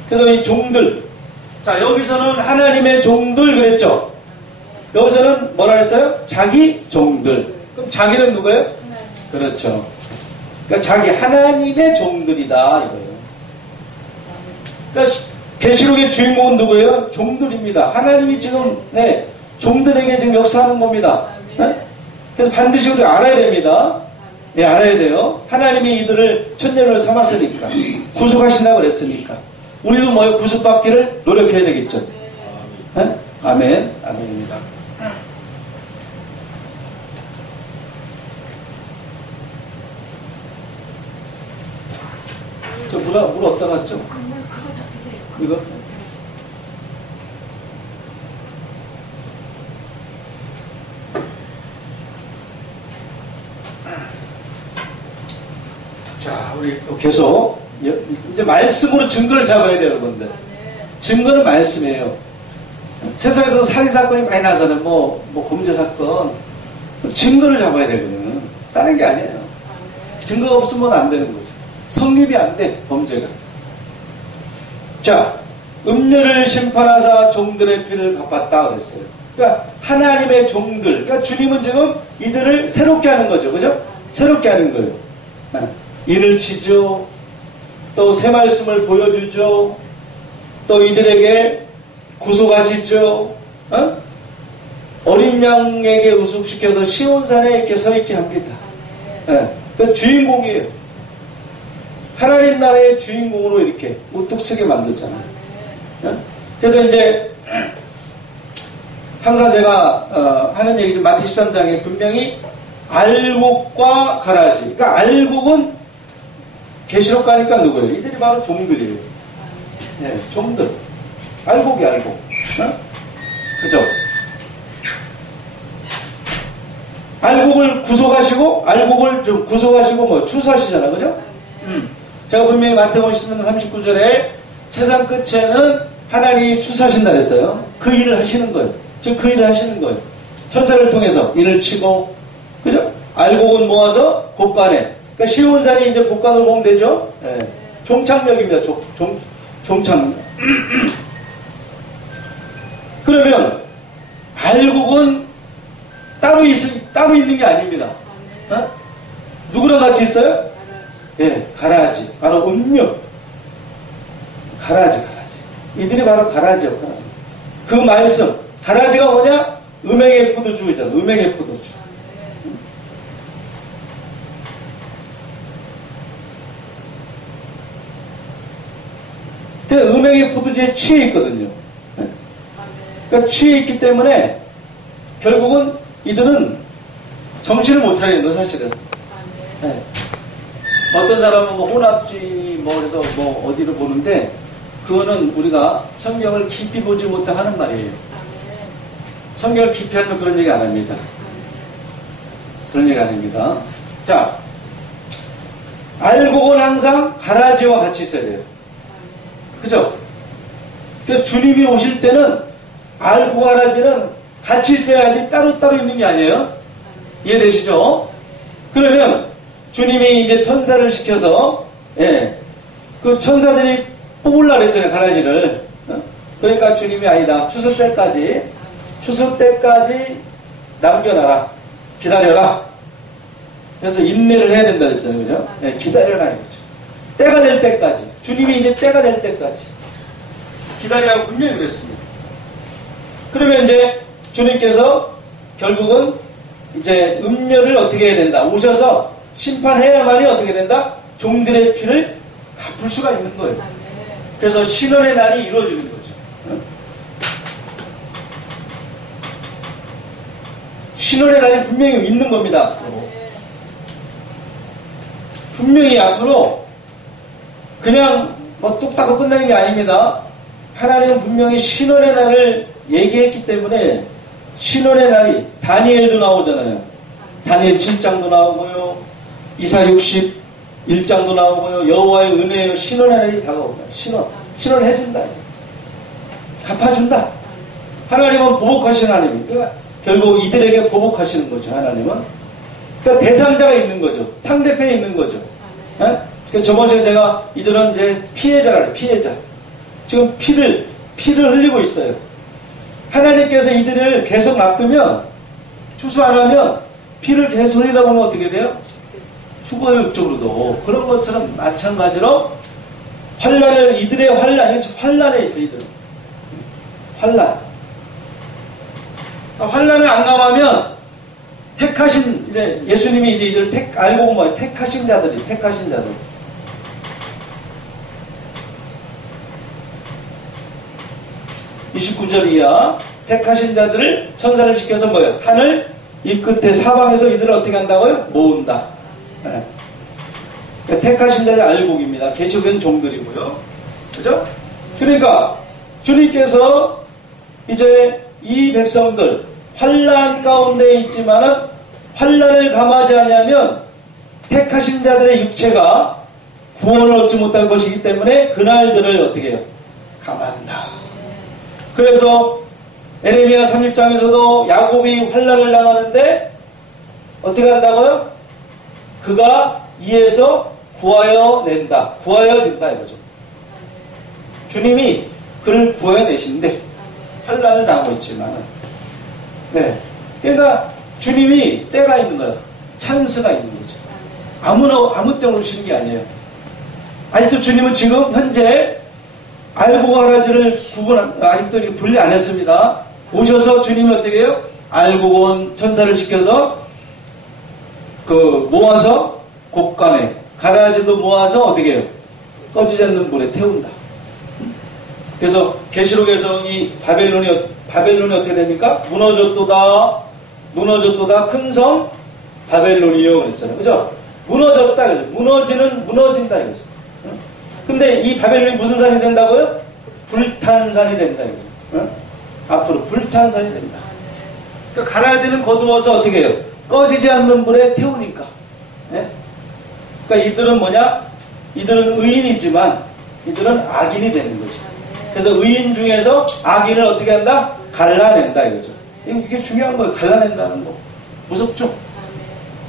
그래서 이 종들, 자 여기서는 하나님의 종들 그랬죠? 여기서는 뭐라 그랬어요? 자기 종들. 그럼 자기는 누구예요? 그렇죠. 그러니까 자기 하나님의 종들이다 이거예요. 그러니까 계시록의 주인공은 누구예요? 종들입니다. 하나님이 지금 종들에게 지금 역사하는 겁니다. 그래서 반드시 우리 알아야 됩니다. 네, 알아야 돼요. 하나님이 이들을 천년을 삼았으니까 구속하신다고 그랬으니까 우리도 뭐예요? 구속받기를 노력해야 되겠죠. 네? 아멘. 아멘입니다. 저 물 어디다 놨죠? 그거 다 드세요. 이거? 자, 우리 또 계속 이제 말씀으로 증거를 잡아야 돼요, 여러분들. 증거는 말씀이에요. 세상에서 살인사건이 많이 나잖아요. 뭐 범죄 사건. 증거를 잡아야 되거든. 다른 게 아니에요. 증거가 없으면 안 되는 거죠. 성립이 안 돼, 범죄가. 자, 음료를 심판하사 종들의 피를 갚았다 그랬어요. 그러니까 하나님의 종들, 그러니까 주님은 지금 이들을 새롭게 하는 거죠. 그죠? 새롭게 하는 거예요. 인을 치죠. 또 새 말씀을 보여주죠. 또 이들에게 구속하시죠. 어린 양에게 우습시켜서 시온산에 이렇게 서 있게 합니다. 예, 그 주인공이에요. 하나님 나라의 주인공으로 이렇게 우뚝 서게 만들잖아요. 예? 그래서 이제 항상 제가 하는 얘기죠. 마태 13장에 분명히 알곡과 가라지. 그러니까 알곡은 계시록 가니까 누구예요? 이들이 바로 종들이에요. 네, 종들. 알곡이 알곡. 어? 그죠? 알곡을 구속하시고, 알곡을 좀 구속하시고, 뭐, 추수하시잖아요. 그죠? 제가 분명히 마태복음 10장 39절에 세상 끝에는 하나님이 추수하신다 그랬어요. 그 일을 하시는 거예요. 즉, 그 일을 하시는 거예요. 천사를 통해서 일을 치고, 그죠? 알곡은 모아서 곡간에. 그러니까 시온산이 이제 곡간으로 보면 되죠? 네. 종착역입니다. 종착역. 그러면, 알곡은 따로 있는 게 아닙니다. 어? 누구랑 같이 있어요? 예, 가라지. 바로 음료. 가라지. 이들이 바로 가라지 역할을 합니다. 그 말씀. 가라지가 뭐냐? 음행의 포도주이잖아. 음행의 포도주. 그 음행의 포도주에 취해 있거든요. 그러니까 취해 있기 때문에 결국은 이들은 정신을 못 차리는 거 사실은. 네. 어떤 사람은 뭐 혼합주의니 뭐 그래서 뭐 어디를 보는데 그거는 우리가 성경을 깊이 보지 못해 하는 말이에요. 성경을 깊이 하면 그런 얘기 안 합니다. 그런 얘기 안 합니다. 자, 알곡은 항상 가라지와 같이 있어야 돼요. 그죠? 그러니까 주님이 오실 때는 알고 가라지는 같이 있어야지 따로따로 있는 게 아니에요. 이해되시죠? 그러면 주님이 이제 천사를 시켜서 예, 그 천사들이 뽑으려고 그랬잖아요. 가라지를. 그러니까 주님이 아니다. 추수 때까지 남겨놔라. 기다려라. 그래서 인내를 해야 된다 그랬어요. 그죠? 예, 기다려라 이거죠. 때가 될 때까지. 주님이 이제 때가 될 때까지 기다리라고 분명히 그랬습니다. 그러면 이제 주님께서 결국은 이제 음료를 어떻게 해야 된다. 오셔서 심판해야만이 어떻게 된다. 종들의 피를 갚을 수가 있는 거예요. 그래서 신원의 날이 이루어지는 거죠. 신원의 날이 분명히 있는 겁니다. 앞으로. 분명히 앞으로 그냥 뭐 뚝 따고 끝나는 게 아닙니다. 하나님은 분명히 신원의 날을 얘기했기 때문에 신원의 날이 다니엘도 나오잖아요. 다니엘 7장도 나오고요. 이사 61장도 나오고요. 여호와의 은혜요 신원의 날이 다가온다. 신원 해준다. 갚아준다. 하나님은 보복하시는 하나님. 그러니까 결국 이들에게 보복하시는 거죠. 하나님은. 그러니까 대상자가 있는 거죠. 상대편이 있는 거죠. 그러니까 저번 시간에 제가 이들은 이제 피해자라고 피해자. 지금 피를 흘리고 있어요. 하나님께서 이들을 계속 놔두면 추수 안 하면 피를 계속 흘리다 보면 어떻게 돼요? 죽어요. 육적으로도. 그런 것처럼 마찬가지로 이들의 환란에 있어. 이들은 환란. 환란을 안 감하면 택하신 이제 예수님이 이제 이들 알고 보면 택하신 자들 29절 이하 택하신 자들을 천사를 시켜서 뭐예요? 하늘 이 끝에 사방에서 이들을 어떻게 한다고요? 모은다. 네. 그러니까 택하신 자의 알곡입니다. 개척된 종들이고요. 그죠? 그러니까 주님께서 이제 이 백성들 환난 가운데 있지만은 환난을 감하지 않으면 택하신 자들의 육체가 구원을 얻지 못할 것이기 때문에 그날들을 어떻게 해요? 감한다. 그래서 에레미야 30장에서도 야곱이 환난을 당하는데 어떻게 한다고요? 그가 이에서 구하여 낸다. 구하여 준다 이거죠. 주님이 그를 구하여 내신데 환난을 당하고 있지만 네. 그러니까 주님이 때가 있는 거예요. 찬스가 있는 거죠. 아무 때나 오시는 게 아니에요. 아직도 주님은 지금 현재 알고 가라지를 아직도 분리 안 했습니다. 오셔서 주님이 어떻게 해요? 알고 온 천사를 시켜서 모아서 곡간에, 가라지도 모아서 어떻게 해요? 꺼지지 않는 불에 태운다. 그래서 계시록에서 이 바벨론이 어떻게 됩니까? 무너졌도다 큰 섬 바벨론이요 그랬잖아요. 그죠? 무너졌다 그죠? 무너진다 이거죠. 근데 이 바벨론이 무슨 산이 된다고요? 불탄 산이 된다 이거죠. 앞으로 불탄 산이 된다. 그러니까 가라지는 거두어서 어떻게 해요? 꺼지지 않는 불에 태우니까. 네? 그러니까 이들은 뭐냐? 이들은 의인이지만 이들은 악인이 되는 거죠. 그래서 의인 중에서 악인을 어떻게 한다? 갈라낸다 이거죠. 이게 중요한 거예요. 갈라낸다는 거. 무섭죠?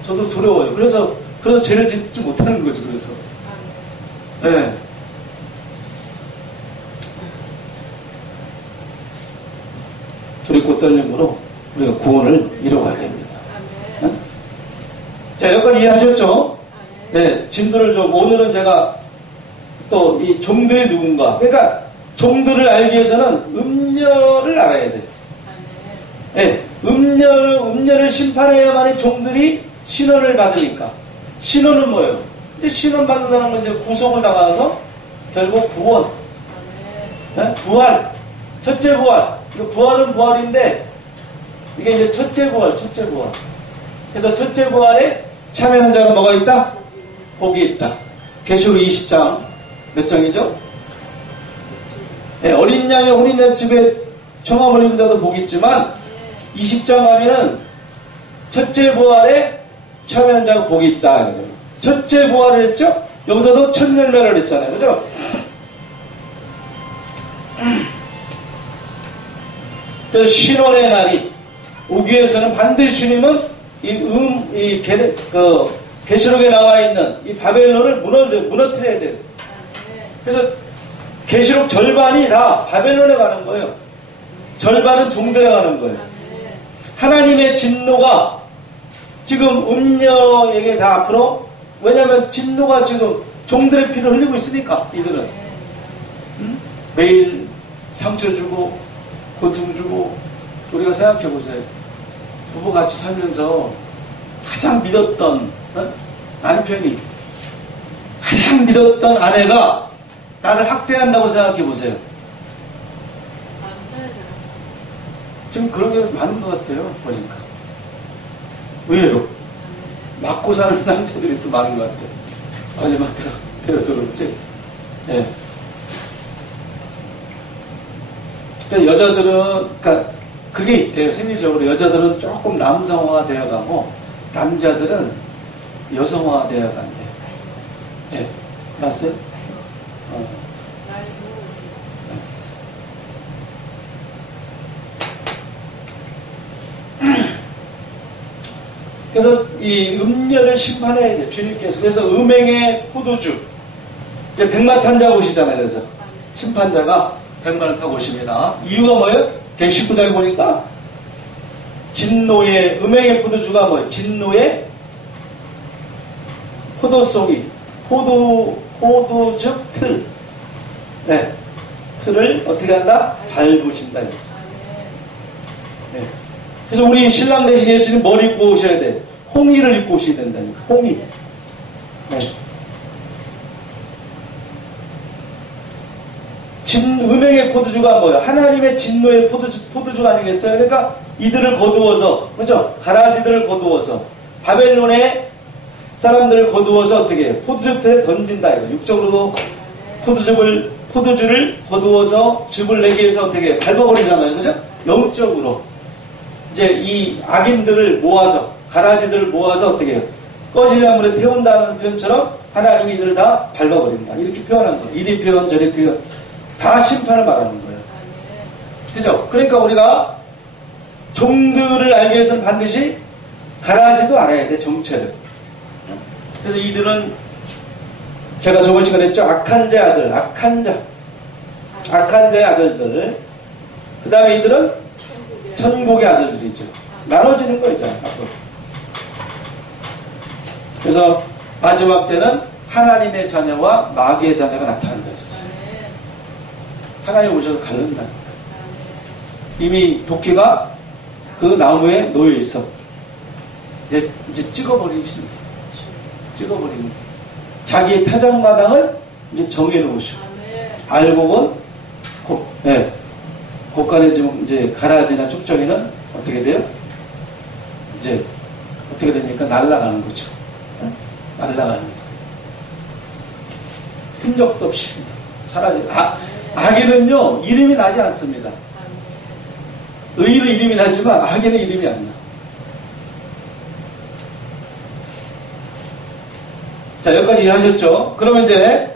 저도 두려워요. 그래서 죄를 짓지 못하는 거죠. 그래서. 네. 두렵고 떨림으로 우리가 구원을 이뤄가야 됩니다. 네? 자, 여기까지 이해하셨죠? 네. 진도를 오늘은 제가 또 이 종들이 누군가. 그러니까 종들을 알기 위해서는 음녀를 알아야 돼요. 네. 음녀를 심판해야만이 종들이 신원을 받으니까. 신원은 뭐예요? 이제 신원 받는다는 건 이제 구속을 당해서 결국 구원. 네? 부활. 첫째 부활. 부활은 부활인데 이게 이제 첫째 부활. 그래서 첫째 부활에 참여하는 자가 뭐가 있다? 복이 있다. 계시록 20장 몇 장이죠? 네, 어린 양의 혼인의 집에 청함 올린 자도 복이 있지만 20장 하면은 첫째 부활에 참여한 자가 복이 있다. 그죠? 첫째 부활을 했죠? 여기서도 첫 열매를 했잖아요. 그죠? 그래서 신원의 날이 오기 위해서는 반드시 주님은 계시록에 나와 있는 이 바벨론을 무너뜨려야 돼요. 그래서 계시록 절반이 다 바벨론에 가는 거예요. 절반은 종들에 가는 거예요. 하나님의 진노가 지금 음녀에게 다 앞으로, 왜냐하면 진노가 지금 종들의 피를 흘리고 있으니까 이들은 매일 상처 주고 고통 주고. 우리가 생각해 보세요. 부부 같이 살면서 가장 믿었던 남편이, 가장 믿었던 아내가 나를 학대한다고 생각해 보세요. 지금 그런 게 많은 것 같아요. 보니까 의외로 맞고 사는 남자들이 또 많은 것 같아요. 마지막 때여서 그렇지. 네. 그러니까 여자들은, 그게 있대요. 생리적으로 여자들은 조금 남성화 되어가고 남자들은 여성화 되어간대요. 네. 맞어요? 그래서 이 음녀를 심판해야 돼요. 주님께서. 그래서 음행의 포도주. 이제 백마탄 자 오시잖아요. 그래서 심판자가 백마를 타고 오십니다. 이유가 뭐예요? 119장에 보니까 진노의, 음행의 포도주가 뭐예요? 진노의 포도송이, 포도주 틀. 네. 틀을 어떻게 한다? 밟으신다. 네. 그래서 우리 신랑 대신 예수님 뭘 입고 오셔야 돼? 홍의를 입고 오셔야 된다니까. 홍의. 네. 음행의 포도주가 뭐예요? 하나님의 진노의 포도주가 아니겠어요? 그러니까 이들을 거두어서, 그죠? 가라지들을 거두어서, 바벨론의 사람들을 거두어서 어떻게 해요? 포도즙에 던진다. 이거. 육적으로도 포도주를 거두어서 즙을 내기 위해서 어떻게 해요? 밟아버리잖아요. 그죠? 영적으로. 이제 이 악인들을 모아서, 가라지들을 모아서 어떻게 해요? 꺼지지 않는 물에 태운다는 표현처럼 하나님이 이들을 다 밟아버린다. 이렇게 표현한 거예요. 이리 표현, 저리 표현. 다 심판을 말하는 거예요. 그죠? 그러니까 우리가 종들을 알기 위해서는 반드시 가라지도 알아야 돼, 정체를. 그래서 이들은 제가 저번 시간에 했죠? 악한 자의 아들, 악한 자의 아들들. 그 다음에 이들은 천국의 아들들이죠. 나눠지는 거죠. 앞으로. 그래서 마지막 때는 하나님의 자녀와 마귀의 자녀가 나타난다 했어요. 하나님 오셔서 갈른다. 이미 도끼가 그 나무에 놓여 있어. 이제 찍어버리십니다. 찍어버리는 거예요. 자기의 타작마당을 이제 정해놓으시고, 알곡은 곡간에 좀 이제 가라지나 쭉정이는 어떻게 돼요? 이제 어떻게 됩니까? 날아가는 거죠. 날아가는 거. 흔적도 없이 사라지. 악에는요 이름이 나지 않습니다. 의로 이름이 나지만 악에는 이름이 안 나. 자, 여기까지 이해하셨죠? 그러면 이제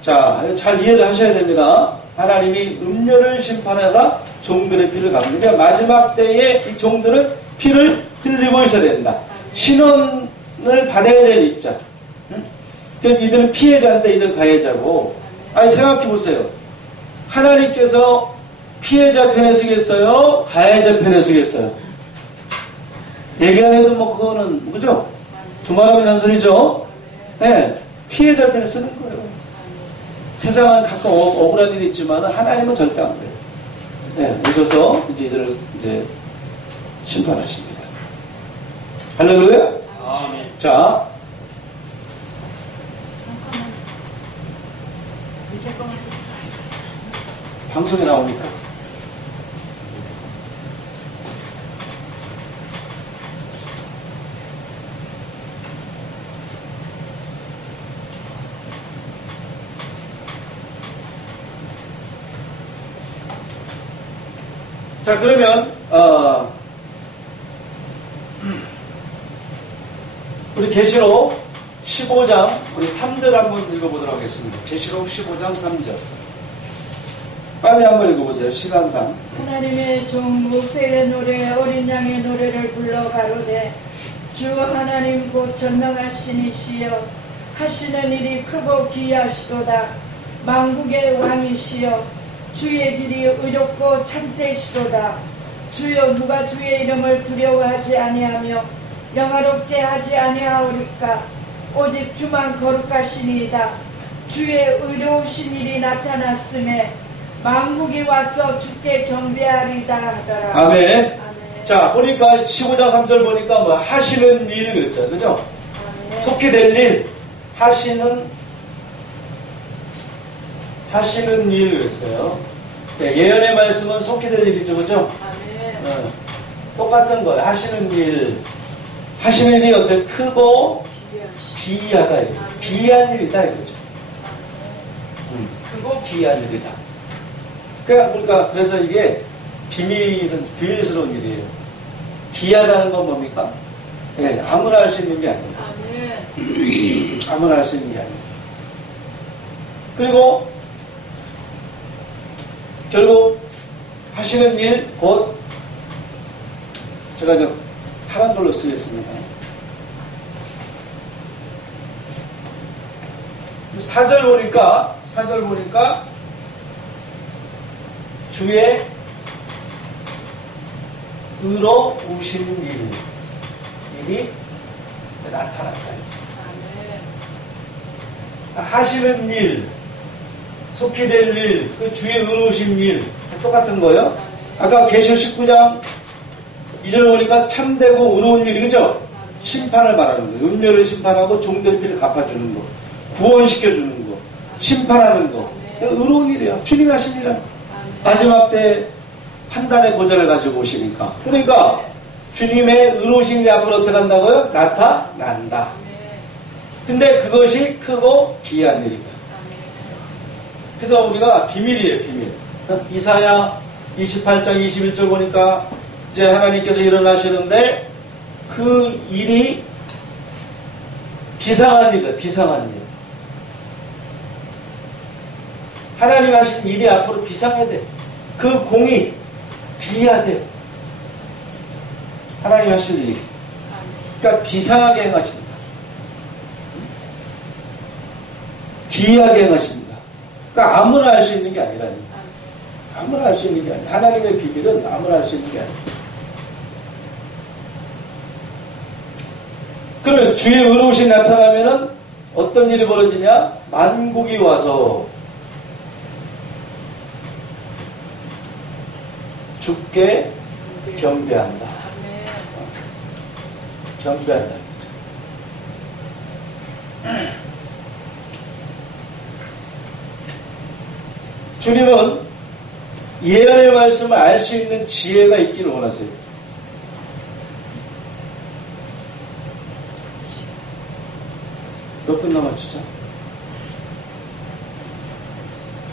잘 이해를 하셔야 됩니다. 하나님이 음료를 심판하다 종들의 피를 갚는데 마지막 때에 이 종들은 피를 흘리고 있어야 된다. 신원을 받아야 될 입장. 그래서 이들은 피해자인데 이들은 가해자고. 아니 생각해 보세요. 하나님께서 피해자 편에 서겠어요? 가해자 편에 서겠어요? 얘기 안 해도 뭐 그거는 그죠? 두말하면 잔소리죠? 네, 피해자 편에 서는 거예요. 세상은 가끔 억울한 일이 있지만 하나님은 절대 안 돼요. 네, 오셔서 이제 이들을 이제 심판하십니다. 할렐루야? 아멘. 자, 방송에 나오니까. 자, 그러면 우리 계시록 15장 우리 3절 한번 읽어보도록 하겠습니다. 계시록 15장 3절. 빨리 한번 읽어보세요. 시간상. 하나님의 종 모세의 노래 어린 양의 노래를 불러 가로되 주 하나님 곧 전능하신 이시여 하시는 일이 크고 기이하시도다. 만국의 왕이시여 주의 길이 의롭고 참되시도다. 주여 누가 주의 이름을 두려워하지 아니하며 영화롭게 하지 아니하오리까. 오직 주만 거룩하시니이다. 주의 의로우신 일이 나타났음에 만국이 와서 주께 경배하리다 하더라. 아멘. 아멘. 자, 보니까 15장 3절 보니까 뭐 하시는 일 그랬죠. 그죠? 아멘. 속히 될 일, 하시는 일 그랬어요. 예언의 말씀은 속히 될 일이죠. 그죠? 아멘. 똑같은 거예요. 하시는 일. 하시는 일이 어때? 크고 기이하다. 기이한 일이다. 이거죠. 크고 기이한 일이다. 그러니까 그래서 이게 비밀스러운 일이에요. 기이하다는 건 뭡니까? 네, 아무나 할 수 있는 게 아니에요. 아무나 할 수 있는 게 아니에요. 그리고 결국 하시는 일 곧 제가 좀 파란 걸로 쓰겠습니다. 4절 보니까 주의 의로우신 일이 나타났다. 하시는 일, 속히 될 일, 그 주의 의로우신 일 똑같은 거예요. 아까 계시록 19장 2절 보니까 참되고 의로운 일이 그죠? 심판을 말하는 거예요. 음료를 심판하고 종들의 피를 갚아주는 거, 구원시켜주는 거, 심판하는 거. 의로운 일이에요. 주님 하신 일은 마지막 때 판단의 보좌를 가지고 오시니까. 그러니까 주님의 의로우신 일이 앞으로 어떻게 한다고요? 나타난다. 근데 그것이 크고 기이한 일이다. 그래서 우리가 비밀이에요. 비밀. 이사야 28장 21절 보니까 이제 하나님께서 일어나시는데 그 일이 비상한 일이다. 비상한 일. 하나님 하신 일이 앞으로 비상해야 돼. 그 공이 기이하대. 하나님 하실 일이. 그러니까 비상하게 행하십니다. 기이하게 행하십니다. 그러니까 아무나 할 수 있는 게 아니라니. 아무나 할 수 있는 게 아니에요. 하나님의 비밀은 아무나 할 수 있는 게 아니에요. 그러면 주의 의로우신 나타나면은 어떤 일이 벌어지냐? 만국이 와서 주께 경배한다. 아멘. 경배한다. 주님은 예언의 말씀을 알 수 있는 지혜가 있기를 원하세요. 몇 분 남았죠?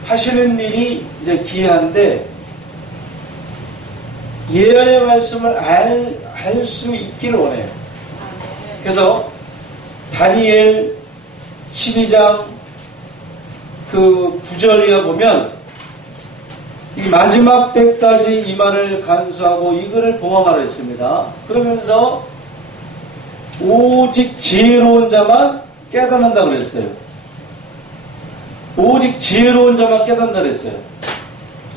하시는 일이 이제 기이한데 예언의 말씀을 알 수 있기를 원해요. 그래서 다니엘 12장 그 9절이야 보면 이 마지막 때까지 이 말을 간수하고 이거를 봉함하라 했습니다. 그러면서 오직 지혜로운 자만 깨닫는다고 그랬어요. 오직 지혜로운 자만 깨닫는다고 그랬어요.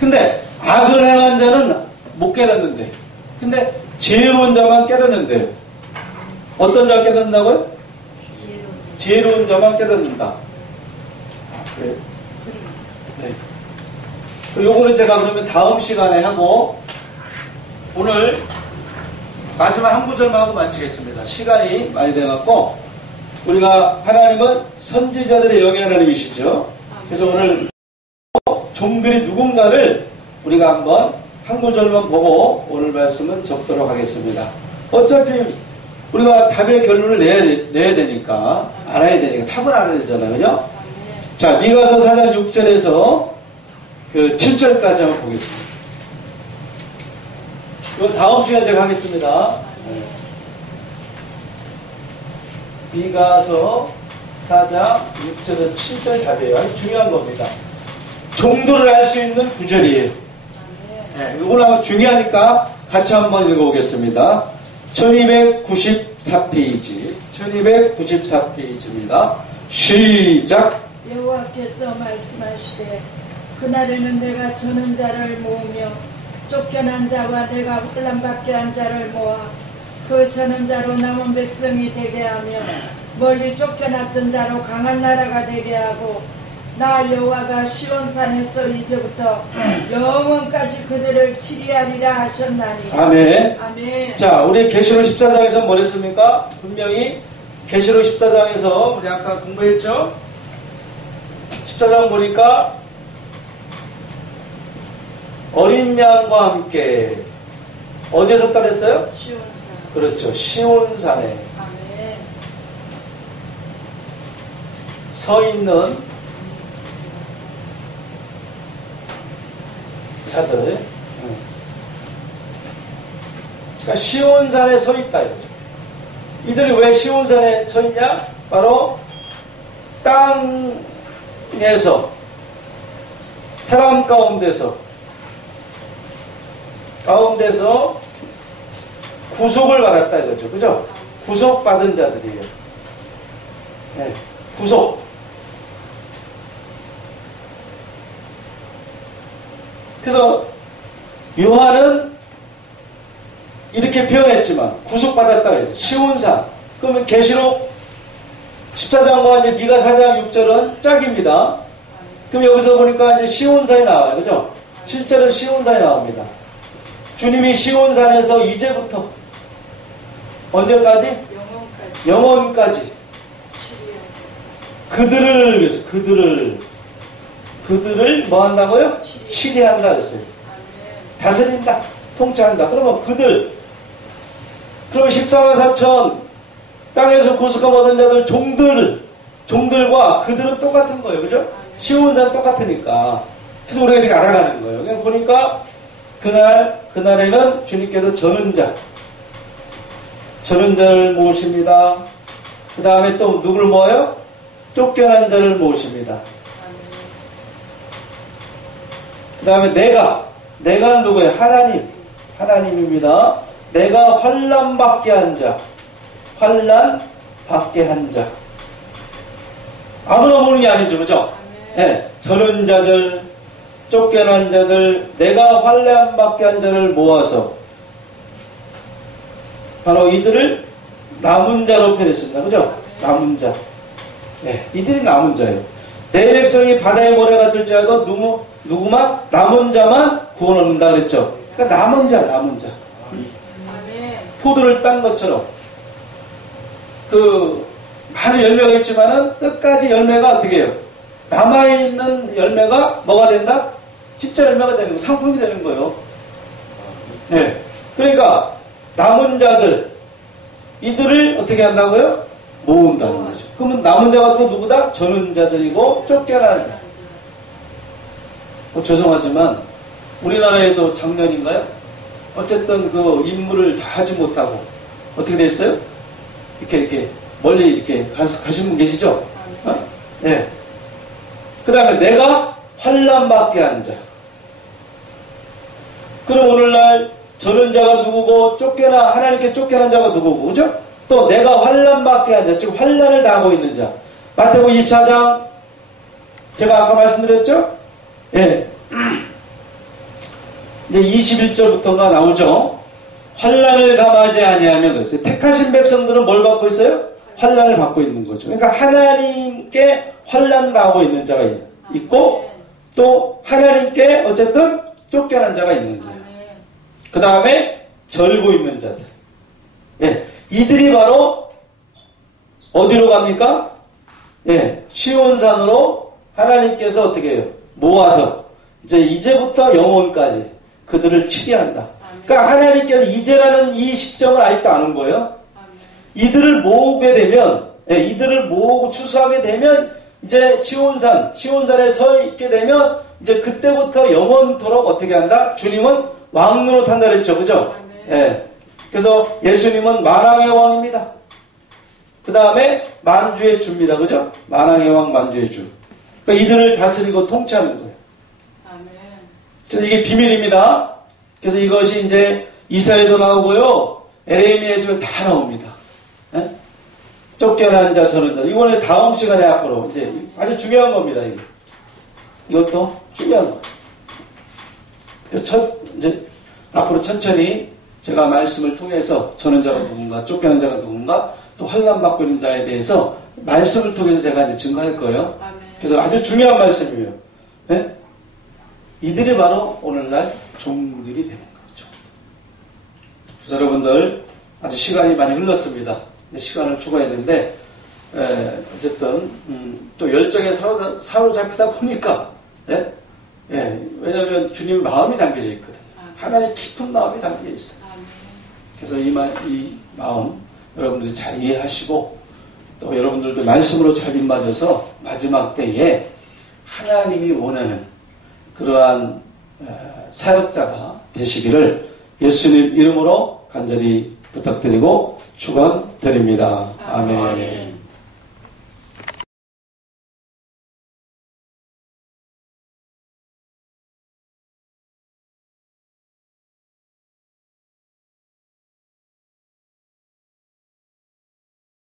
근데 악을 행한 자는 못 깨닫는데, 근데 지혜로운 자만 깨닫는데요. 어떤 자가 깨닫는다고요? 지혜로운 자만 깨닫는다. 그래요? 네. 요거는 제가 그러면 다음 시간에 하고, 오늘 마지막 한 구절만 하고 마치겠습니다. 시간이 많이 돼갖고, 우리가 하나님은 선지자들의 영의 하나님이시죠. 그래서 오늘 종들이 누군가를 우리가 한번 한 구절만 보고 오늘 말씀은 접도록 하겠습니다. 어차피 우리가 답의 결론을 내야 되니까, 알아야 되니까, 답을 알아야 되잖아요. 그죠? 자, 미가서 4장 6절에서 그 7절까지 한번 보겠습니다. 이거 다음 시간에 제가 하겠습니다. 미가서 4장 6절에서 7절 답이에요. 아주 중요한 겁니다. 종도를 알 수 있는 구절이에요. 네, 이거는 중요하니까 같이 한번 읽어보겠습니다. 1294페이지. 1294페이지입니다. 시작. 여호와께서 말씀하시되 그날에는 내가 저는 자를 모으며 쫓겨난 자와 내가 환난받게 한 자를 모아 그 저는 자로 남은 백성이 되게 하며 멀리 쫓겨났던 자로 강한 나라가 되게 하고 나 여호와가 시온산에서 이제부터 영원까지 그들을 치리하리라 하셨나니. 아멘. 아멘. 자, 우리 계시록 14장에서 뭐 했습니까? 분명히 계시록 14장에서 우리 아까 공부했죠? 14장 보니까 어린 양과 함께 어디에서 따랐어요? 시온산. 그렇죠. 시온산에 아멘. 서 있는 자들. 그러니까 시온산에 서 있다 이거죠. 이들이 왜 시온산에 서 있냐? 바로 땅에서 사람 가운데서 구속을 받았다 이거죠. 그죠? 구속받은 자들이에요. 네, 구속. 그래서 요한은 이렇게 표현했지만 구속받았다 그랬죠. 시온산. 그러면 계시록 14장과 이제 미가 4장 6절은 짝입니다. 그럼 여기서 보니까 이제 시온산이 나와요. 그죠? 7절은 시온산이 나옵니다. 주님이 시온산에서 이제부터 언제까지? 영원까지 그들을 위해서 그들을 뭐 한다고요? 치리한다 그랬어요. 다스린다, 통치한다. 그러면 그럼 14만 4천 땅에서 구속함 얻은 자들 종들과 그들은 똑같은 거예요. 그죠? 시온산 똑같으니까. 그래서 우리가 이렇게 알아가는 거예요. 그냥 보니까 그날에는 주님께서 저는 자를 모십니다. 그 다음에 또 누구를 모아요? 쫓겨난 자를 모십니다. 그 다음에 내가 누구예요? 하나님입니다. 내가 환난 받게 한 자. 아무나 보는 게 아니죠. 그죠? 네, 저는 자들, 쫓겨난 자들, 내가 환난 받게 한 자를 모아서 바로 이들을 남은 자로 표현했습니다. 그죠? 남은 자. 네, 이들이 남은 자예요. 내 백성이 바다의 모래 같을지라도 누구만 남은 자만 구원 얻는다 그랬죠. 그러니까 남은 자. 포도를 딴 것처럼 많은 열매가 있지만은 끝까지 열매가 어떻게 해요? 남아있는 열매가 뭐가 된다? 진짜 열매가 되는 거, 상품이 되는 거예요. 네. 그러니까 남은 자들 이들을 어떻게 한다고요? 모은다는 거죠. 그러면 남은 자가 또 누구다? 저는 자들이고 쫓겨나는 자. 죄송하지만 우리나라에도 작년인가요? 어쨌든 그 임무를 다 하지 못하고 어떻게 됐어요? 이렇게 멀리 이렇게 가신 분 계시죠? 네. 그 다음에 내가 환난 받게 한 자. 그럼 오늘날 저는 자가 누구고 하나님께 쫓겨난 자가 누구고, 그죠? 또 내가 환난 받게 한 자, 즉 환난을 당하고 있는 자. 마태복음 24장 제가 아까 말씀드렸죠? 예. 이제 21절부터가 나오죠. 환난을 감하지 아니하면 그랬어요. 택하신 백성들은 뭘 받고 있어요? 환난을 받고 있는 거죠. 그러니까 하나님께 환난 당하고 있는 자가 있고 또 하나님께 어쨌든 쫓겨난 자가 있는 거예요. 그 다음에 절고 있는 자들. 예, 이들이 바로 어디로 갑니까? 예, 시온산으로 하나님께서 어떻게 해요? 모아서 이제부터 영혼까지 그들을 치리한다. 그러니까 하나님께서 이제라는 이 시점을 아직도 안 온 거예요. 이들을 모으게 되면, 예, 이들을 모으고 추수하게 되면 이제 시온산에 서 있게 되면 이제 그때부터 영원토록 어떻게 한다? 주님은 왕으로 탄다 그랬죠. 그죠? 예. 그래서 예수님은 만왕의 왕입니다. 그 다음에 만주의 주입니다. 그죠? 만왕의 왕, 만주의 주. 그러니까 이들을 다스리고 통치하는 거예요. 그래서 이게 비밀입니다. 그래서 이것이 이제 이사야에도 나오고요. 에레미야에서 다 나옵니다. 예? 쫓겨난 자, 저는 자. 이번에 다음 시간에 앞으로 이제 아주 중요한 겁니다. 이게. 이것도 중요한 거. 이제 앞으로 천천히 제가 말씀을 통해서 저는 자가 누군가, 쫓겨난 자가 누군가, 또 환난 받고 있는 자에 대해서 말씀을 통해서 제가 이제 증거할 거예요. 그래서 아주 중요한 말씀이에요. 네? 이들이 바로 오늘날 종들이 되는 거죠. 그래서 여러분들 아주 시간이 많이 흘렀습니다. 시간을 초과했는데 어쨌든 또 열정에 사로잡히다 보니까 예? 예, 왜냐하면 주님 마음이 담겨져 있거든요. 하나님의 깊은 마음이 담겨 있어요. 그래서 이 마음 여러분들이 잘 이해하시고 또 여러분들도 말씀으로 잘 입맞아서 마지막 때에 하나님이 원하는 그러한 사역자가 되시기를 예수님 이름으로 간절히 부탁드리고 축원드립니다. 아멘.